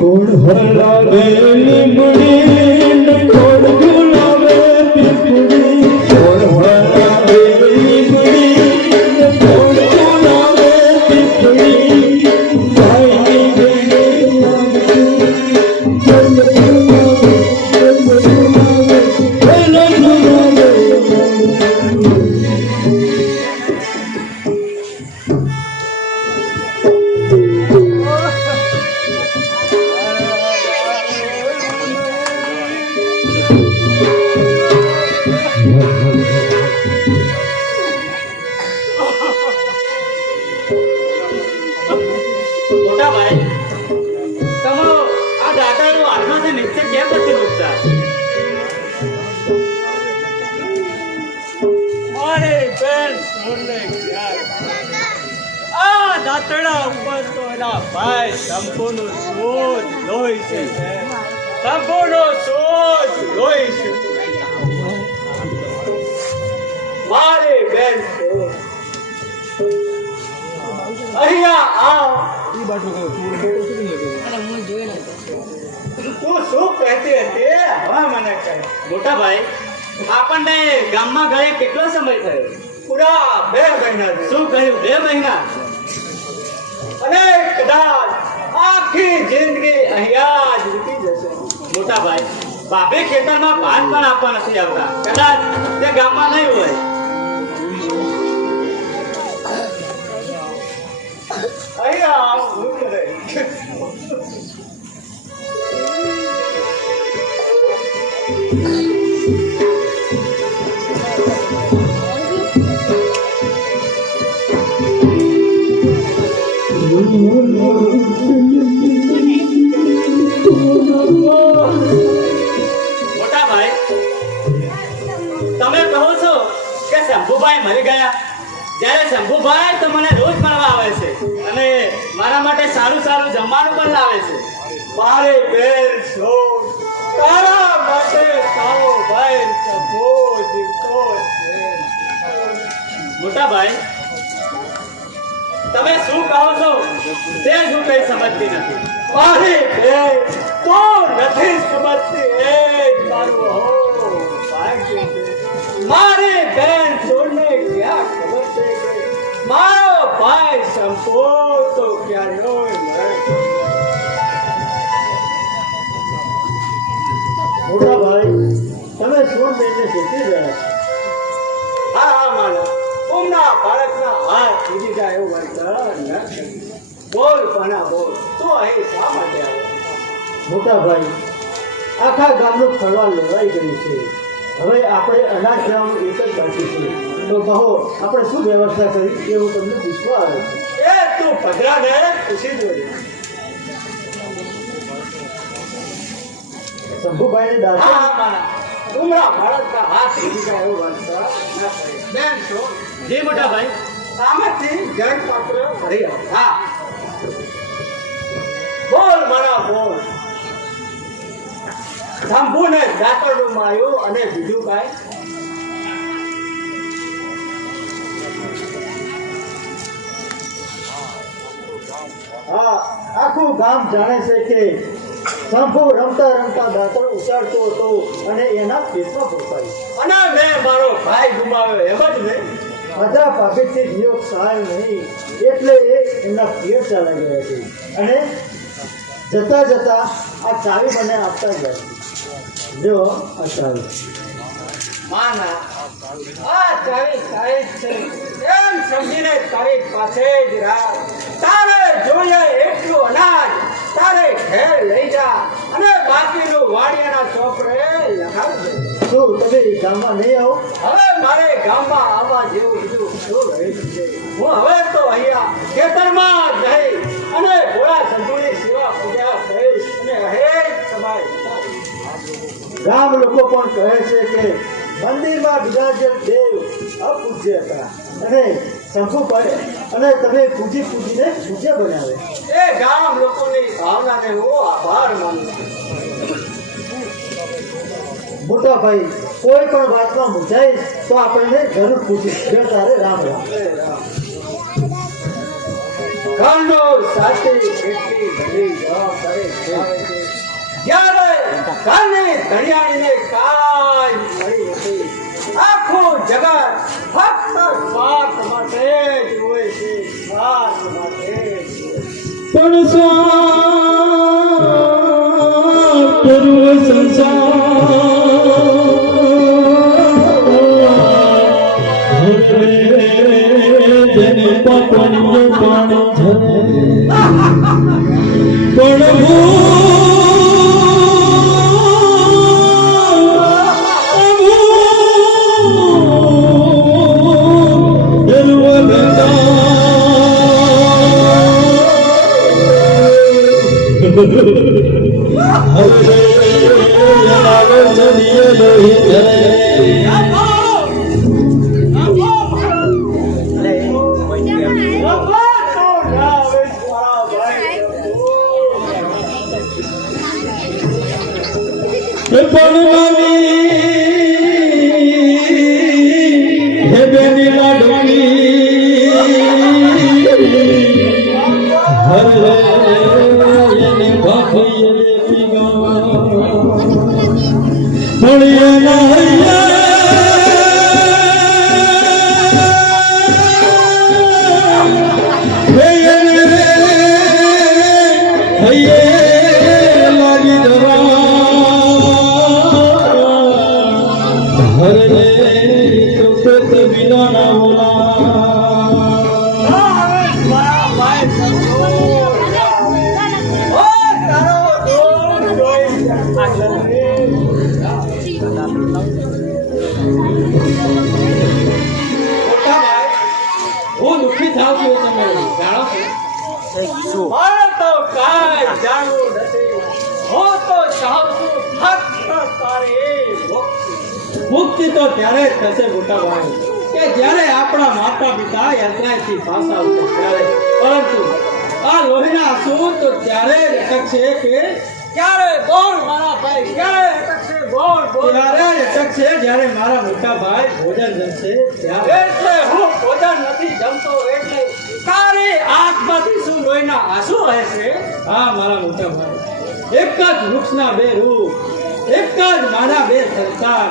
કોણ હલાવે લીમડી કોણ ઝુલાવે પીપળી કોણ હલાવે લીમડી કોણ ઝુલાવે પીપળી ભાઈની બેને મોટા ભાઈ તમે આ દાતાનું હાથમાંથી નીચે કેમ નથી મૂકતા? અરે બેન છોડને આ દાતડા ઉપર તો એના ભાઈ સંપૂર્ણ શોધ લોહી છે. સંપૂર્ણ શોધ લોહી છે. મારી બેન અહીંયા આવ. તું શું કહેતી હતી? હવે મને કહે. મોટા ભાઈ આપણને ગામમાં ગયા કેટલો સમય થયો? પૂરા 2 મહિના થયા. શું કહ્યું? 2 મહિના? અને કદાચ આખી જિંદગી અહીંયા જ વીતી જશે. મોટા ભાઈ બાપે ખેતરમાં ભાત પણ આપવા નથી આવતા. કદાચ તે ગામમાં નહીં હોય. અહીંયા આવ, હું કરે. મોટા ભાઈ તમે કહો છો કે શંભુભાઈ મરી ગયા. જ્યારે શંભુભાઈ તો મને રોજ મળવા આવે છે અને મારા માટે સારું સારું જમવાનું પણ લાવે છે. મારી બેન સોન તારા માટે તારો ભાઈ સબો જીવતો છે. મોટા ભાઈ તમે શું કહો છો તે હું કઈ સમજતી નથી. મારી બેન તું નથી સમજતી એ જ મારું હો ભાગ્ય છે. મારી બેન સોનને ક્યાં ખબર છે કે મારો ભાઈ સંપો તો ક્યારેય મરે. મોટા ભાઈ તમે સોન બેનને શીખી રહ્યા છો. હા હા માના ઉમના બાળકના હાથ સુધી જાય એવું વર્તન ન કરી. બોલ પાના બોલ તું અહીં શા માટે આવ્યો? મોટા ભાઈ આખા ગામનું ફરવા લેવાઈ ગયું છે. હવે આપણે અનાજ જવાનું એક જ બાકી છે. તો કહો આપણે શું વ્યવસ્થા કરી એ હું તમને પૂછવા આવ્યો છું. એ તું પધરાને પૂછી જોઈ. શંભુભાઈને દાદા હા માના ઉમરા બાળકના હાથ સુધી જાય એવું વર્તન ન કરી. બેન છો જી મોટા ભાઈ. સામેથી જળ પાત્ર ભરી આવ. હા બોલ મારા બોલ. શંભુને દાતરડું માર્યું અને બીજું કાંઈ? હા આખું ગામ જાણે છે કે શંભુ રમતા રમતા દાતર ઉછાળતો હતો અને એના પેટમાં ફૂંકાયું અને મેં મારો ભાઈ ગુમાવ્યો એમ જ નહીં. બધા પાપીથી વિયોગ સહાય નહીં એટલે એ એમના પિયર ચાલી ગયા છે અને જતા જતા આ ચાવી મને આપતા ગયા છે. જો આ ચાવી માના આ ચાવી સાહેબ છે એમ સમજીને તારી પાસે જ રાખ. તારે જોઈએ એટલું અનાજ તારે ઘેર લઈ જા અને બાકીનું વાડિયાના ચોપડે લખાવજે. શું તમે ગામમાં નહીં આવો? હવે મારે ગામમાં આવવા જેવું બીજું શું રહ્યું છે? હું હવે તો અહીંયા ખેતરમાં જ રહી અને ભોળા શંભુની સેવા પૂજા કરીશ અને અહેજ સમાય. ગામ લોકો પણ કહે છે કે મંદિરમાં બિરાજેલ દેવ અપૂજ્ય હતા અને શંખુ પડે અને તમે પૂજીને પૂજ્ય બનાવે. એ ગામ લોકોની ભાવનાને હું આભાર માનું છું. મોટા ભાઈ કોઈ પણ વાતમાં મૂંઝાય તો આપણને જરૂર પૂછીશ. જય તારે રામ રામ. ઘરનો સાચી કેટલી બધી જવાબદારી આવે છે. જ્યારે ઘરની ધણિયાણીને કાંઈ મળી નથી, આખું જગત ફક્ત સ્વાર્થ માટે જ હોય છે, સ્વાર્થ માટે જ. પણ સ્વાર્થ પૂર્વ સંસાર જેને પાપણીએ પાણી ઝરે પણ હું દુઃખી થાવ છું, તમે જાણો છો? મારે તો કાંઈ જાણવું નથી. હું તો ચાહું છું ફક્ત તારી મુક્તિ. મુક્તિ તો ત્યારે જ થશે મોટા ભાઈ કે જ્યારે આપણા માતા પિતા યાત્રાથી પાછા આવશે ત્યારે. પરંતુ આ લોહીના આંસુ તો ત્યારે જ અટકશે કે ક્યારે બોલ મારા ભાઈ, ક્યારે અટકશે બોલ બોલ. ત્યારે જ અટકશે જ્યારે મારા મોટા ભાઈ ભોજન જમશે ત્યારે. એટલે હું ભોજન નથી જમતો એટલે તારી આંખમાંથી શું લોહીના આંસુ રહે છે? હા મારા મોટા ભાઈ, એક જ વૃક્ષના બે રૂપ, એક જ માના બે સંતાન,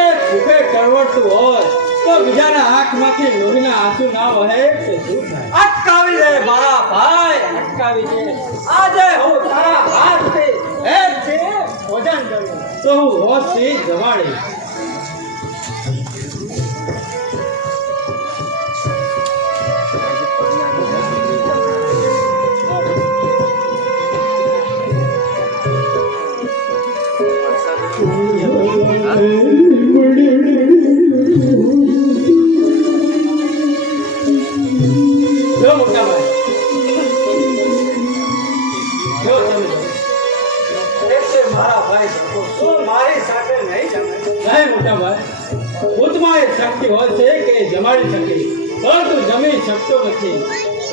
એક ભૂખે ટળવળતું હોય તો બીજાના આંખમાંથી લોહીના આંસુ ના વહે તો શું થાય? અટકાવી દે મારા ભાઈ, અટકાવી દે. આજે હું તારા હાથથી એક છે ભોજન કરું તો હું હોશથી જમાડીશ. જો મોટા ભાઈ, જો તમે એટલે મારા ભાઈ તું મારી સાથે નહીં જમે. નહીં મોટા ભાઈ, ભૂતમાં એ શક્તિ હોય છે કે જમાડી શકે પરંતુ જમી શકતો નથી.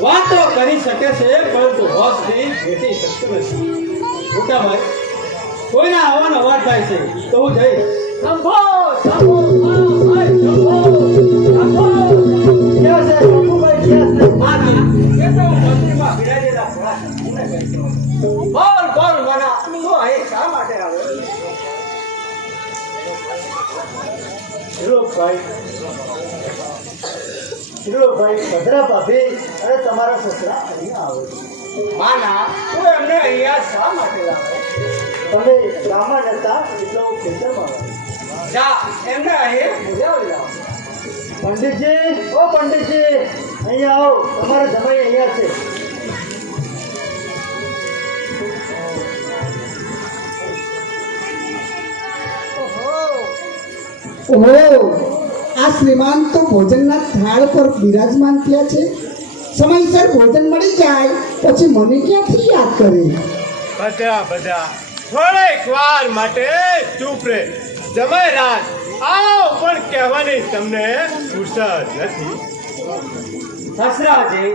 વાતો કરી શકે છે પરંતુ હોશથી ભેટી શકતો નથી. મોટા ભાઈ, કોઈના આવવાનો અવાજ થાય છે તો હું જઈશ. સંભો સંભો ભાઈ, સંભો સંભો. ક્યાં છે શંભુભાઈ, ક્યાં છે? ના ના, એ તો મંદિરમાં બિરાજેલા ભોળા શંભુને કહેતો. બોલ બોલ મારા, તું અહીં શા માટે આવ્યો? ધીરુભાઈ, ભદ્રા ભાભી અને તમારા સસરા અહીંયા આવો છો. માના, તું એમને અહીંયા શા માટે લાવે? તમે ગામમાં નતા એટલે હું ખેતરમાં આવ્યો. જા એમને અહીં બોલાવી લાવ. પંડિતજી, ઓ પંડિતજી, અહીંયા આવો. તમારા જમાઈ અહીંયા છે. ઓહો, આ શ્રીમાન તો ભોજનના થાળ પર બિરાજમાન થયા છે. સમયસર ભોજન મળી જાય પછી મને ક્યાંથી યાદ કરે? બધા થોડીક વાર માટે ચૂપ રે. જમાઈ રાત આવો પણ કહેવાની તમને ફુરસત નથી. સસરાજી,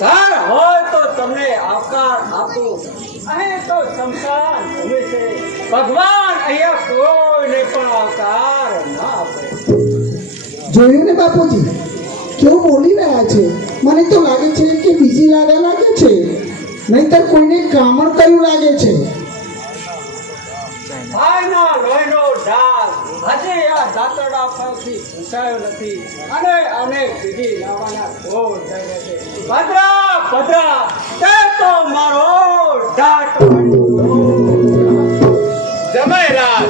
ઘર હોય તો તમને આવકાર આપું. અહીં તો શમશાન ભૂમિ છે. ભગવાન અહીંયા કોઈને પણ આવકાર ના આપે. જોયું ને બાપુજી કેવું બોલી રહ્યા છે. મને તો લાગે છે કે બીજી લાગા લાગે છે, નહીતર કોઈને કામણ કયું લાગે છે. ભાઈના લોહીનો ડાઘ હજી આ દાંતરડા પરથી ભૂસાયો નથી અને અનેક વિધિ લાવવાના ઢોળ થઈ રહ્યા છે. ભદ્રા ભદ્રા, તે તો મારો ડાટ જમાઈરાજ,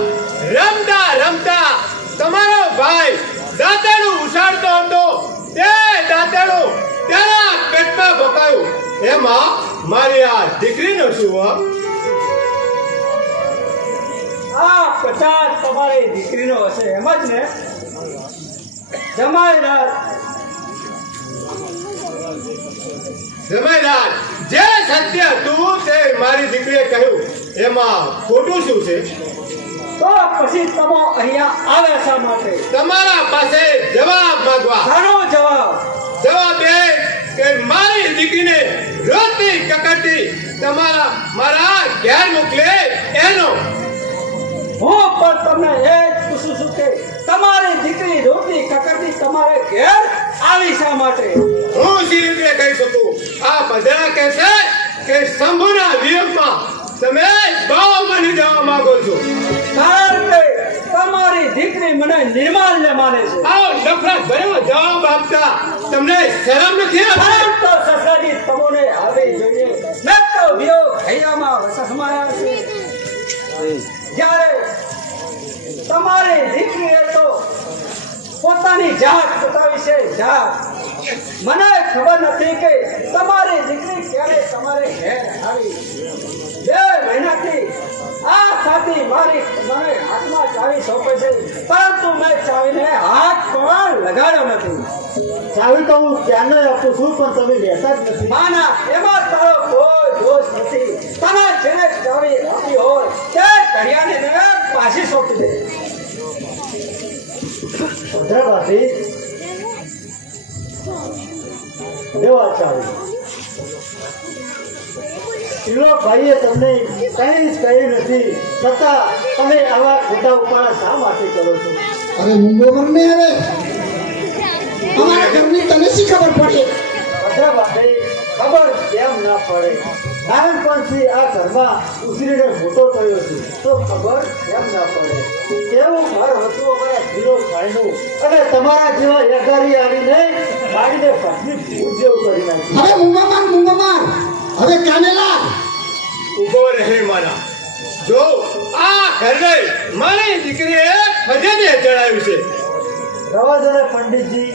રમતા રમતા તમારો ભાઈ દાંતેડું ઉછાળતો હતો, તે દાંતેડું તેના પેટમાં બકાયું. એમાં મારી આ દીકરીનો શું હક? આ પચાસ તમારી દીકરીનો હશે એમ જ ને? જમાઈરાજ, જમાઈરાજ, જે સત્ય હતું તે મારી દીકરીએ કહ્યું, એમાં ખોટું શું છે? તો પછી તમે અહીંયા આવ્યા શા માટે? તમારા પાસે જવાબ માંગવા. સારો જવાબ. જવાબ એ કે મારી દીકરીને રોતી કકડતી મારા ઘેર મોકલે એનો. હું પણ તમને એ જ પૂછું છું કે તમારી દીકરી રોતી કકડતી તમારે ઘેર આવી શા માટે? હું સી રીતે કહી શકું? આ બધા કહેશે કે શંભુના વિયોગમાં તમે બહુ બની જવા માંગો છો. કારણ કે તમારી દીકરી મને નિર્માલ્ય માને છે. આવો નફરત ભર્યો જવાબ આપતા તમને શરમ નથી આવતી? આમ તો સસરાજી તમને આવી જોઈએ. મેં તો વિયોગ હૈયામાં વસમાયા છે. જ્યારે તમારી દીકરીએ તો પોતાની જાત બતાવી છે. જાત મને ખબર નથી કે તમારી દીકરી ક્યારે તમારે ઘેર આવી. 2 મહિનાથી આ સાથી મારી મને હાથમાં ચાવી સોંપે છે, પરંતુ મેં ચાવીને હાથ પણ લગાડ્યો નથી. ચાવી તો હું ક્યારનો આપું છું, પણ તમે લેતા જ નથી. માના એમાં તારો કોઈ દોષ નથી. તમે જેને ચાવી આપી હોય તે ઘડિયાળને પાછી સોંપી દે. ભદ્રાભાઈ, દેવા ચાવી. ભાઈએ તમને કંઈ જ કહ્યું નથી, છતાં તમે આવા ખોટા ઉપાડા શા માટે કરો છો? અરે મુંબો મને હવે અમારા ઘરની તને શી ખબર પડે? ભદ્રાભાઈ, ખબર કેમ ના પડે? નાનપણથી આ ઘરમાં ઉછરીને મોટો થયો છું, તો ખબર કેમ ના પડે? કેવું ઘર હતું અમારા ધીરો ભાઈનું, અને તમારા જેવા એગારી આવીને ગાડીને પત્ની ભૂત જેવું કરી નાખ્યું. હવે મુંબો માર હવે કાનેલા ઉભો રહે મારા. જો આ ઘરને મારી દીકરીએ ફજેને ચડાવ્યું છે. રવાજને પંડિતજી,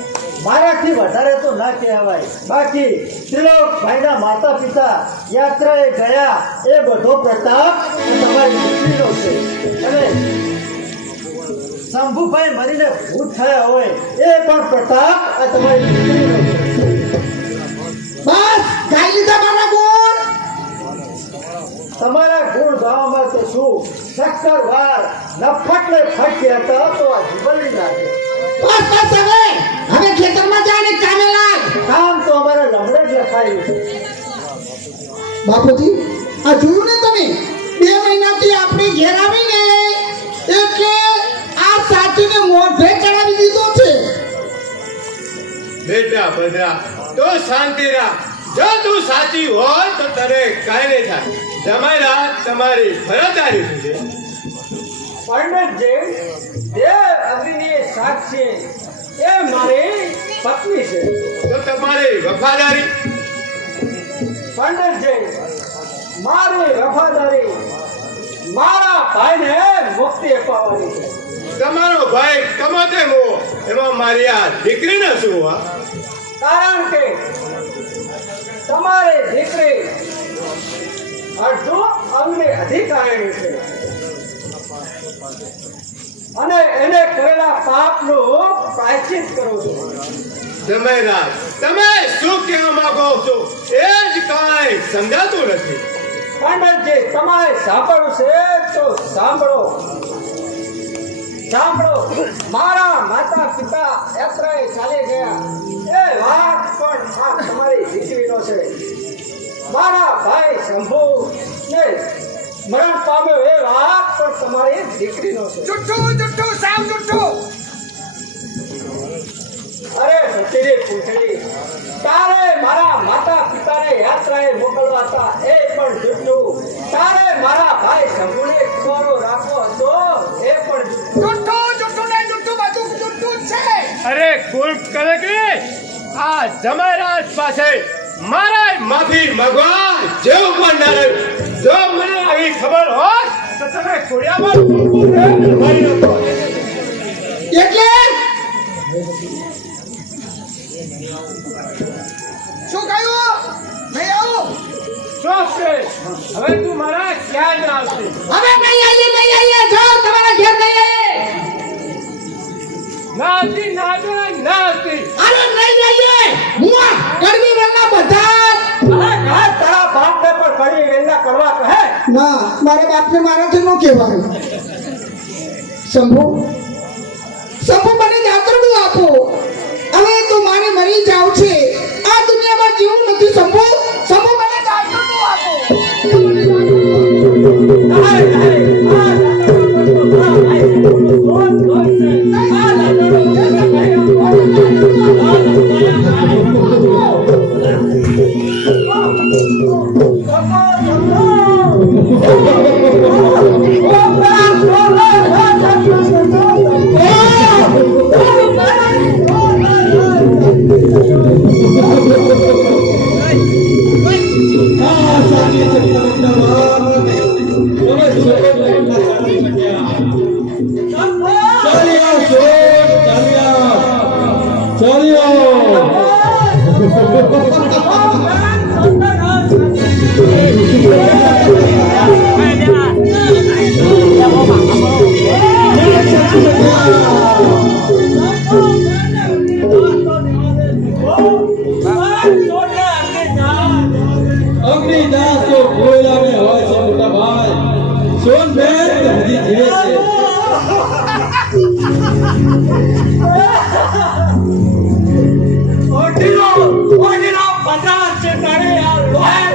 મારાથી વધારે તો ના કહેવાય. બાકી ત્રિલોકભાઈના માતા પિતા યાત્રાએ ગયા એ બધો પ્રતાપ તમારી દીકરીનો છે. અને શંભુભાઈ મરીને ભૂત થયા હોય એ પણ પ્રતાપ આ તમારી દીકરીનો છે. બસ ગાઈ લીધા મારા ગુણ. તમારા ગુણ ગાવામાં તો શું, શક્કર વાર નફટને ફટકે હતા તો આ જીવનની લાગે. બસ હવે ખેતરમાં જા ને કામે લાગ. કામ તો અમારા લમડે જ લખાયું છે. બાપુજી, આ જોયું ને તમે? 2 મહિનાથી આપણે ઘેર આવીને એટલે આ સાચીને મોઢે ચડાવી દીધો છે. બેટા ભદ્રા, તો શાંતિ રાખ. જો તું સાચી હોય તો તને કાંઈ નહીં થાય. જમાઈરાજ, તમારી ફરજદારી શું છે? પંડિતજી, દેવ અગ્નિની સાક્ષી એ મારી પત્ની છે. તો તમારી વફાદારી? પંડિતજી, મારી વફાદારી મારા ભાઈને મુક્તિ અપાવવાની છે. તમારો ભાઈ કમાતે મો, એમાં મારી આ દીકરીને શું? કારણ કે તમારી દીકરી અડધું અગ્નિ અધિકારી છે અને એને કરેલા પાપનું પ્રાયશ્ચિત કરું છું. જમાઈરાજ, તમે શું કહેવા માંગો છો એ જ કાંઈ સમજાતું નથી. પંડિતજી, તમારે સાંભળવું છે તો સાંભળો. સાંભળો, મારા માતા પિતા યાત્રાએ ચાલી ગયા એ વાત પણ આ તમારી દીકરીનો છે. મારા ભાઈ શંભુ ને મરણ પામ્યો એ વાત પણ તમારી દીકરીનો છે. જુઠ્ઠું સાવ જુઠ્ઠું. અરે સતીરી પૂછડી, તારે મારા માતા પિતાને યાત્રાએ મોકલવા હતા એ પણ જુઠ્ઠું. તારે મારા ભાઈ શંભુને ખોરો રાખવો હતો એ પણ જુઠ્ઠું ને જુઠ્ઠું બધું જુઠ્ઠું જ છે. અરે કુલ કરે કે આ જમારાજ પાસે મારા માફી માંગવા જેવું પણ ના રહ્યું. જો મને આવી ખબર હોત તો તમે ખોડિયામાં એટલે શું કહ્યું? નહીં આવું. ચોપ છે. હવે તું મારા ક્યાં જ આવશે. હવે નહીં આવીએ જાઓ તમારા ઘેર નહીં આવીએ. નાતી. અરે નહીં આવીએ. હું આ ગરમી વેલના બધા અરે ઘર તારા બાપને પણ કરી વેલા કરવા કહે. ના મારા બાપને મારાથી ન કહેવાય. શંભુ મને જાતરડું આપો. હવે તો મારે મરી જાવ છે. આ દુનિયામાં જીવું નથી. શંભુ મને જાતરડું આપો. અગ્નિદાસ તો ભોયલાને હોય છે મોટા ભાઈ. સોનબેન તો હજી જીવે છે. ઓઢીનો 50 છે તારે આ લોહી.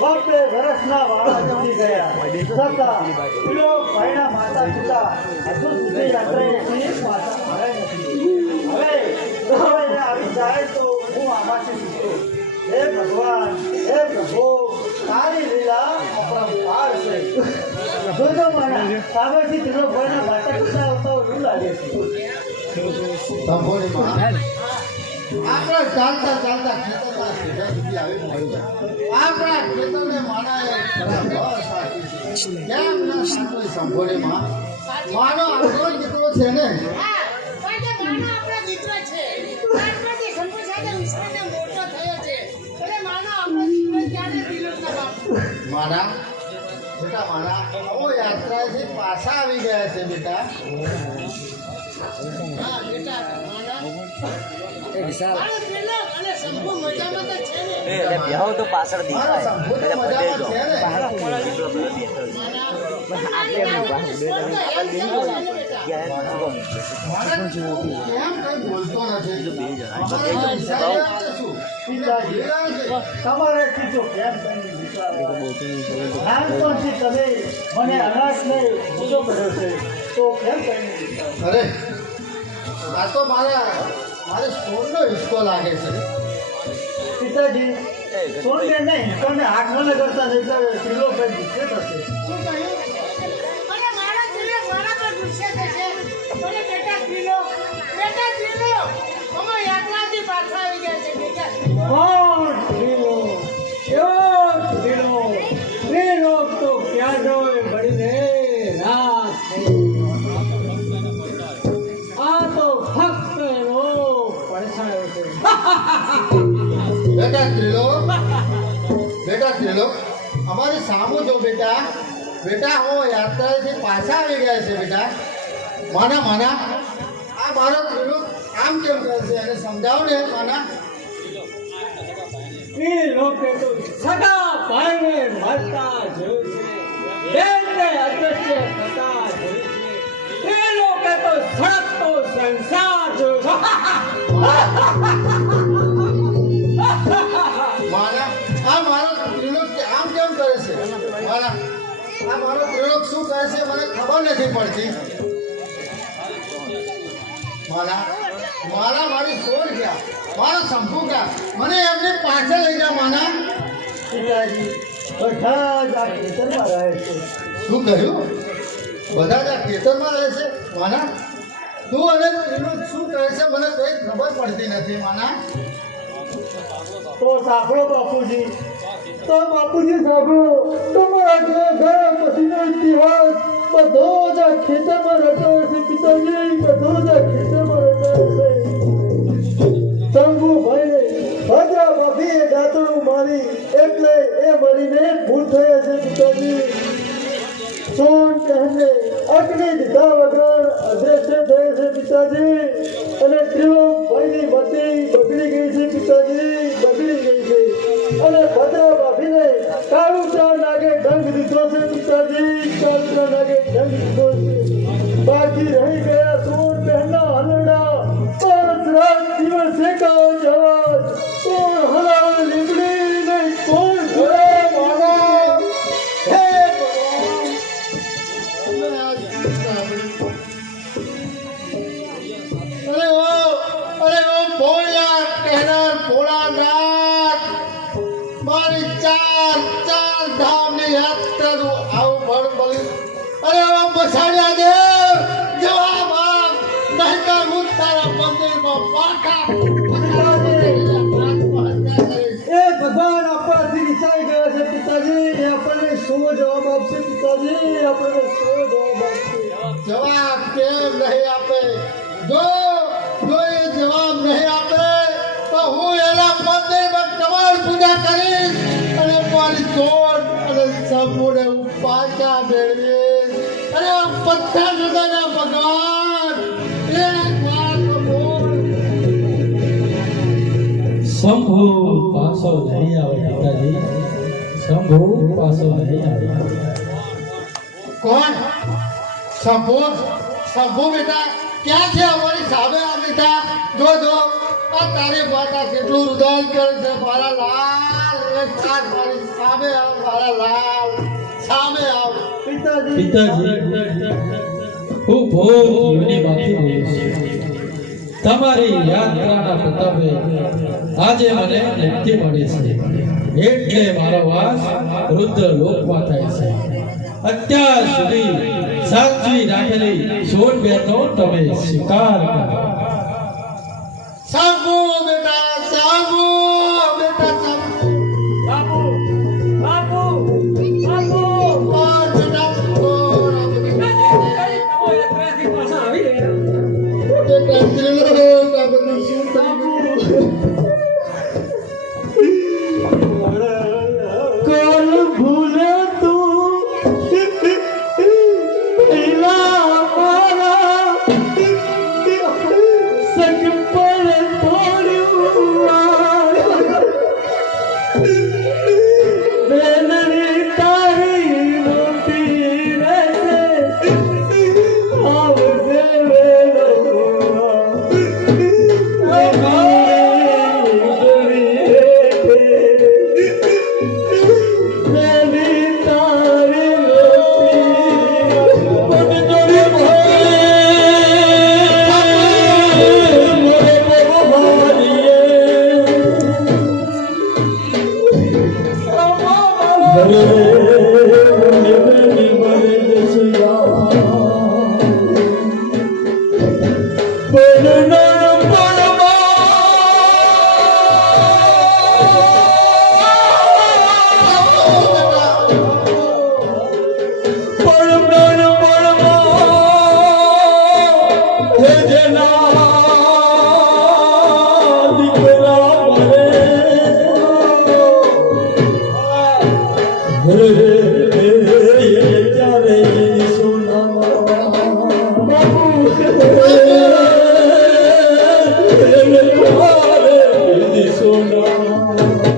બાપે વર્ષના વાળા ચડી ગયા છતાં પેલો ભાઈના માતા પિતા હજુ સુધી યાત્રાએ પાછા આવ્યા નથી. હવે આવી જાય તો હું આમાંથી શીખું. હે ભગવાન, હે પ્રભુ, તારી લીલા અપરંપાર છે. જોજો મારા સામેથી પેલો ભાઈના માતા પિતા આવતા એવું લાગે છે. આપણે ચાલતા ચાલતા ખેતરના સીધા સુધી આવી મળ્યું. આપણા ખેતરને માણાએ બસ આપી છે. કેમ ના સાચું સંભોળી માં માનો આપણો દીકરો છે ને. હા, પણ તે માનો આપણો દીકરો છે. બાળપણથી શંભુ સાથે વિશ્વને મોટો થયો છે. એટલે માનો આપણો દીકરો ક્યારે દિલોના બાપ. મારા બેટા મારા આવો યાત્રાથી પાછા આવી ગયા છે બેટા. હા બેટા માનો મારો પેલો અને શંભુ મજામાં તો છે ને. તો પાછળ મારા સંભોળી મજામાં છે ને. કેમ કઈ બોલતો નથી? તમારે કીધો કેમ કઈ નાનપણથી તમે મને અનાજને ઊંચો કર્યો છે તો કેમ કઈ અરે આ તો મારે સોનનો હિસ્સો લાગે છે પિતાજી. સોનને નહીં હિસ્સોને હાથ ન લગાડતા નહીં તો કિલો ભાઈ ગુસ્સે થશે. શું કહ્યું? અને મારા દિલે મારા પર ગુસ્સે થશે. મને બેટા દિલો અમે યાત્રાથી પાછા આવી ગયા છે બેટા. કોણ ઢીલો? કેવો ઢીલો? મહારાજોએ મળીને રાત થઈ. આ તો ફક્ત એનો પડછાયો છે. બેટા ત્રિલોક અમારી સામું જો બેટા હો યાત્રાથી પાછા આવી ગયા છે બેટા. માના આ મારો ત્રિલોક આમ કેમ કરે છે એને સમજાવો ને માના. એ લોકે તો સગા ભાઈને મારતા જોયું છે, બેનને અદૃશ્ય થતા જોયું છે. એ લોકે તો સળગતો સંસાર જોયો છે. માના આ મારો ત્રિલોક આમ કેમ કરે છે માના. આ મારો ત્રિલોક શું કરે છે મને ખબર નથી પડતી. મારી સોર ગયા, મારો શંભુ ગયા, મને એમને પાછળ લઈ જા માના. પિતાજી બધા જ આ ખેતરમાં રહે છે. શું કહ્યું? બધા જ આ ખેતરમાં રહે છે માના. તું અને ત્રિલોક શું કરે છે મને કોઈ ખબર પડતી નથી માના. તો સાંભળો બાપુજી, સાંભળો. તમારા ઘર પછીનો ઇતિહાસ બધો જ આ ખેતરમાં રચાયો છે પિતાજી, બધો જ આ ખેતરમાં રચાયો છે. શંભુભાઈને રાજા ભાભીએ દાંતણું મારી એટલે એ મરીને ભૂલ થઈ હશે પિતાજી. સોન બહેનને અગ્નિ દીધા વગર અદ્રશ્ય થયે છે પિતાજી. અને ત્રિલોકભાઈની મતિ બગડી ગઈ છે પિતાજી, બગડી ગઈ છે. અને ભદ્રા ભાભીને કાળું ચાર નાગે ઢંગ દીધો છે પિતાજી, કાળું ચાર નાગે ઢંગ દીધો છે. બાકી રહી ગયા સોન બહેનના હલડા, પાંચ રાત દિવસે કાઓ જવાજ, કોણ હલાવે લીમડી ને કોણ ઘરે માના. હે અરે ઓ ભોળિયા કહેનાર ભોળાનાથ, મારી ચાર ધામની યાત્રાનું આવું ફળ મળ્યું. અરે ઓ બસાડ્યા દેવ, જવાબ આપ, નહીં તો હું તારા મંદિરમાં પાછા એ ભગવાન આપણાથી વિચારી ગયા છે પિતાજી, એ આપણને શું જવાબ આપશે પિતાજી, આપણને શું જવાબ આપશે. જવાબ કેમ નહીં આપે? જો એ જવાબ નહીં આપે તો હું એના મંદિરમાં કમળ પૂજા કરીશ અને મારી જોડ અને સંપૂર્ણ હું પાછા મેળવીશ. અરે આ બધા જુદાના ભગવાન એક વાત બોલ. શંભુ પાછો નહીં આવે પિતાજી, શંભુ પાછો નહીં આવે. કોણ? શંભુ બેટા ક્યાં છે? અમારી સામે આ બેટા જો આ તારી માતા કેટલું રુદન કરે છે. મારા લાલ એક હાથ મારી સામે આવ, મારા લાલ સામે આવ. પિતાજી હું ભોર યોનિમાંથી બોલું છું. તમારી યાત્રાના પ્રતાપે આજે મને મુક્તિ મળી છે, એટલે મારો વાસ રુદ્ર લોકમાં થાય છે. અત્યાર સુધી સાચવી રાખેલી સોનબેનનો તમે સ્વીકાર કરો.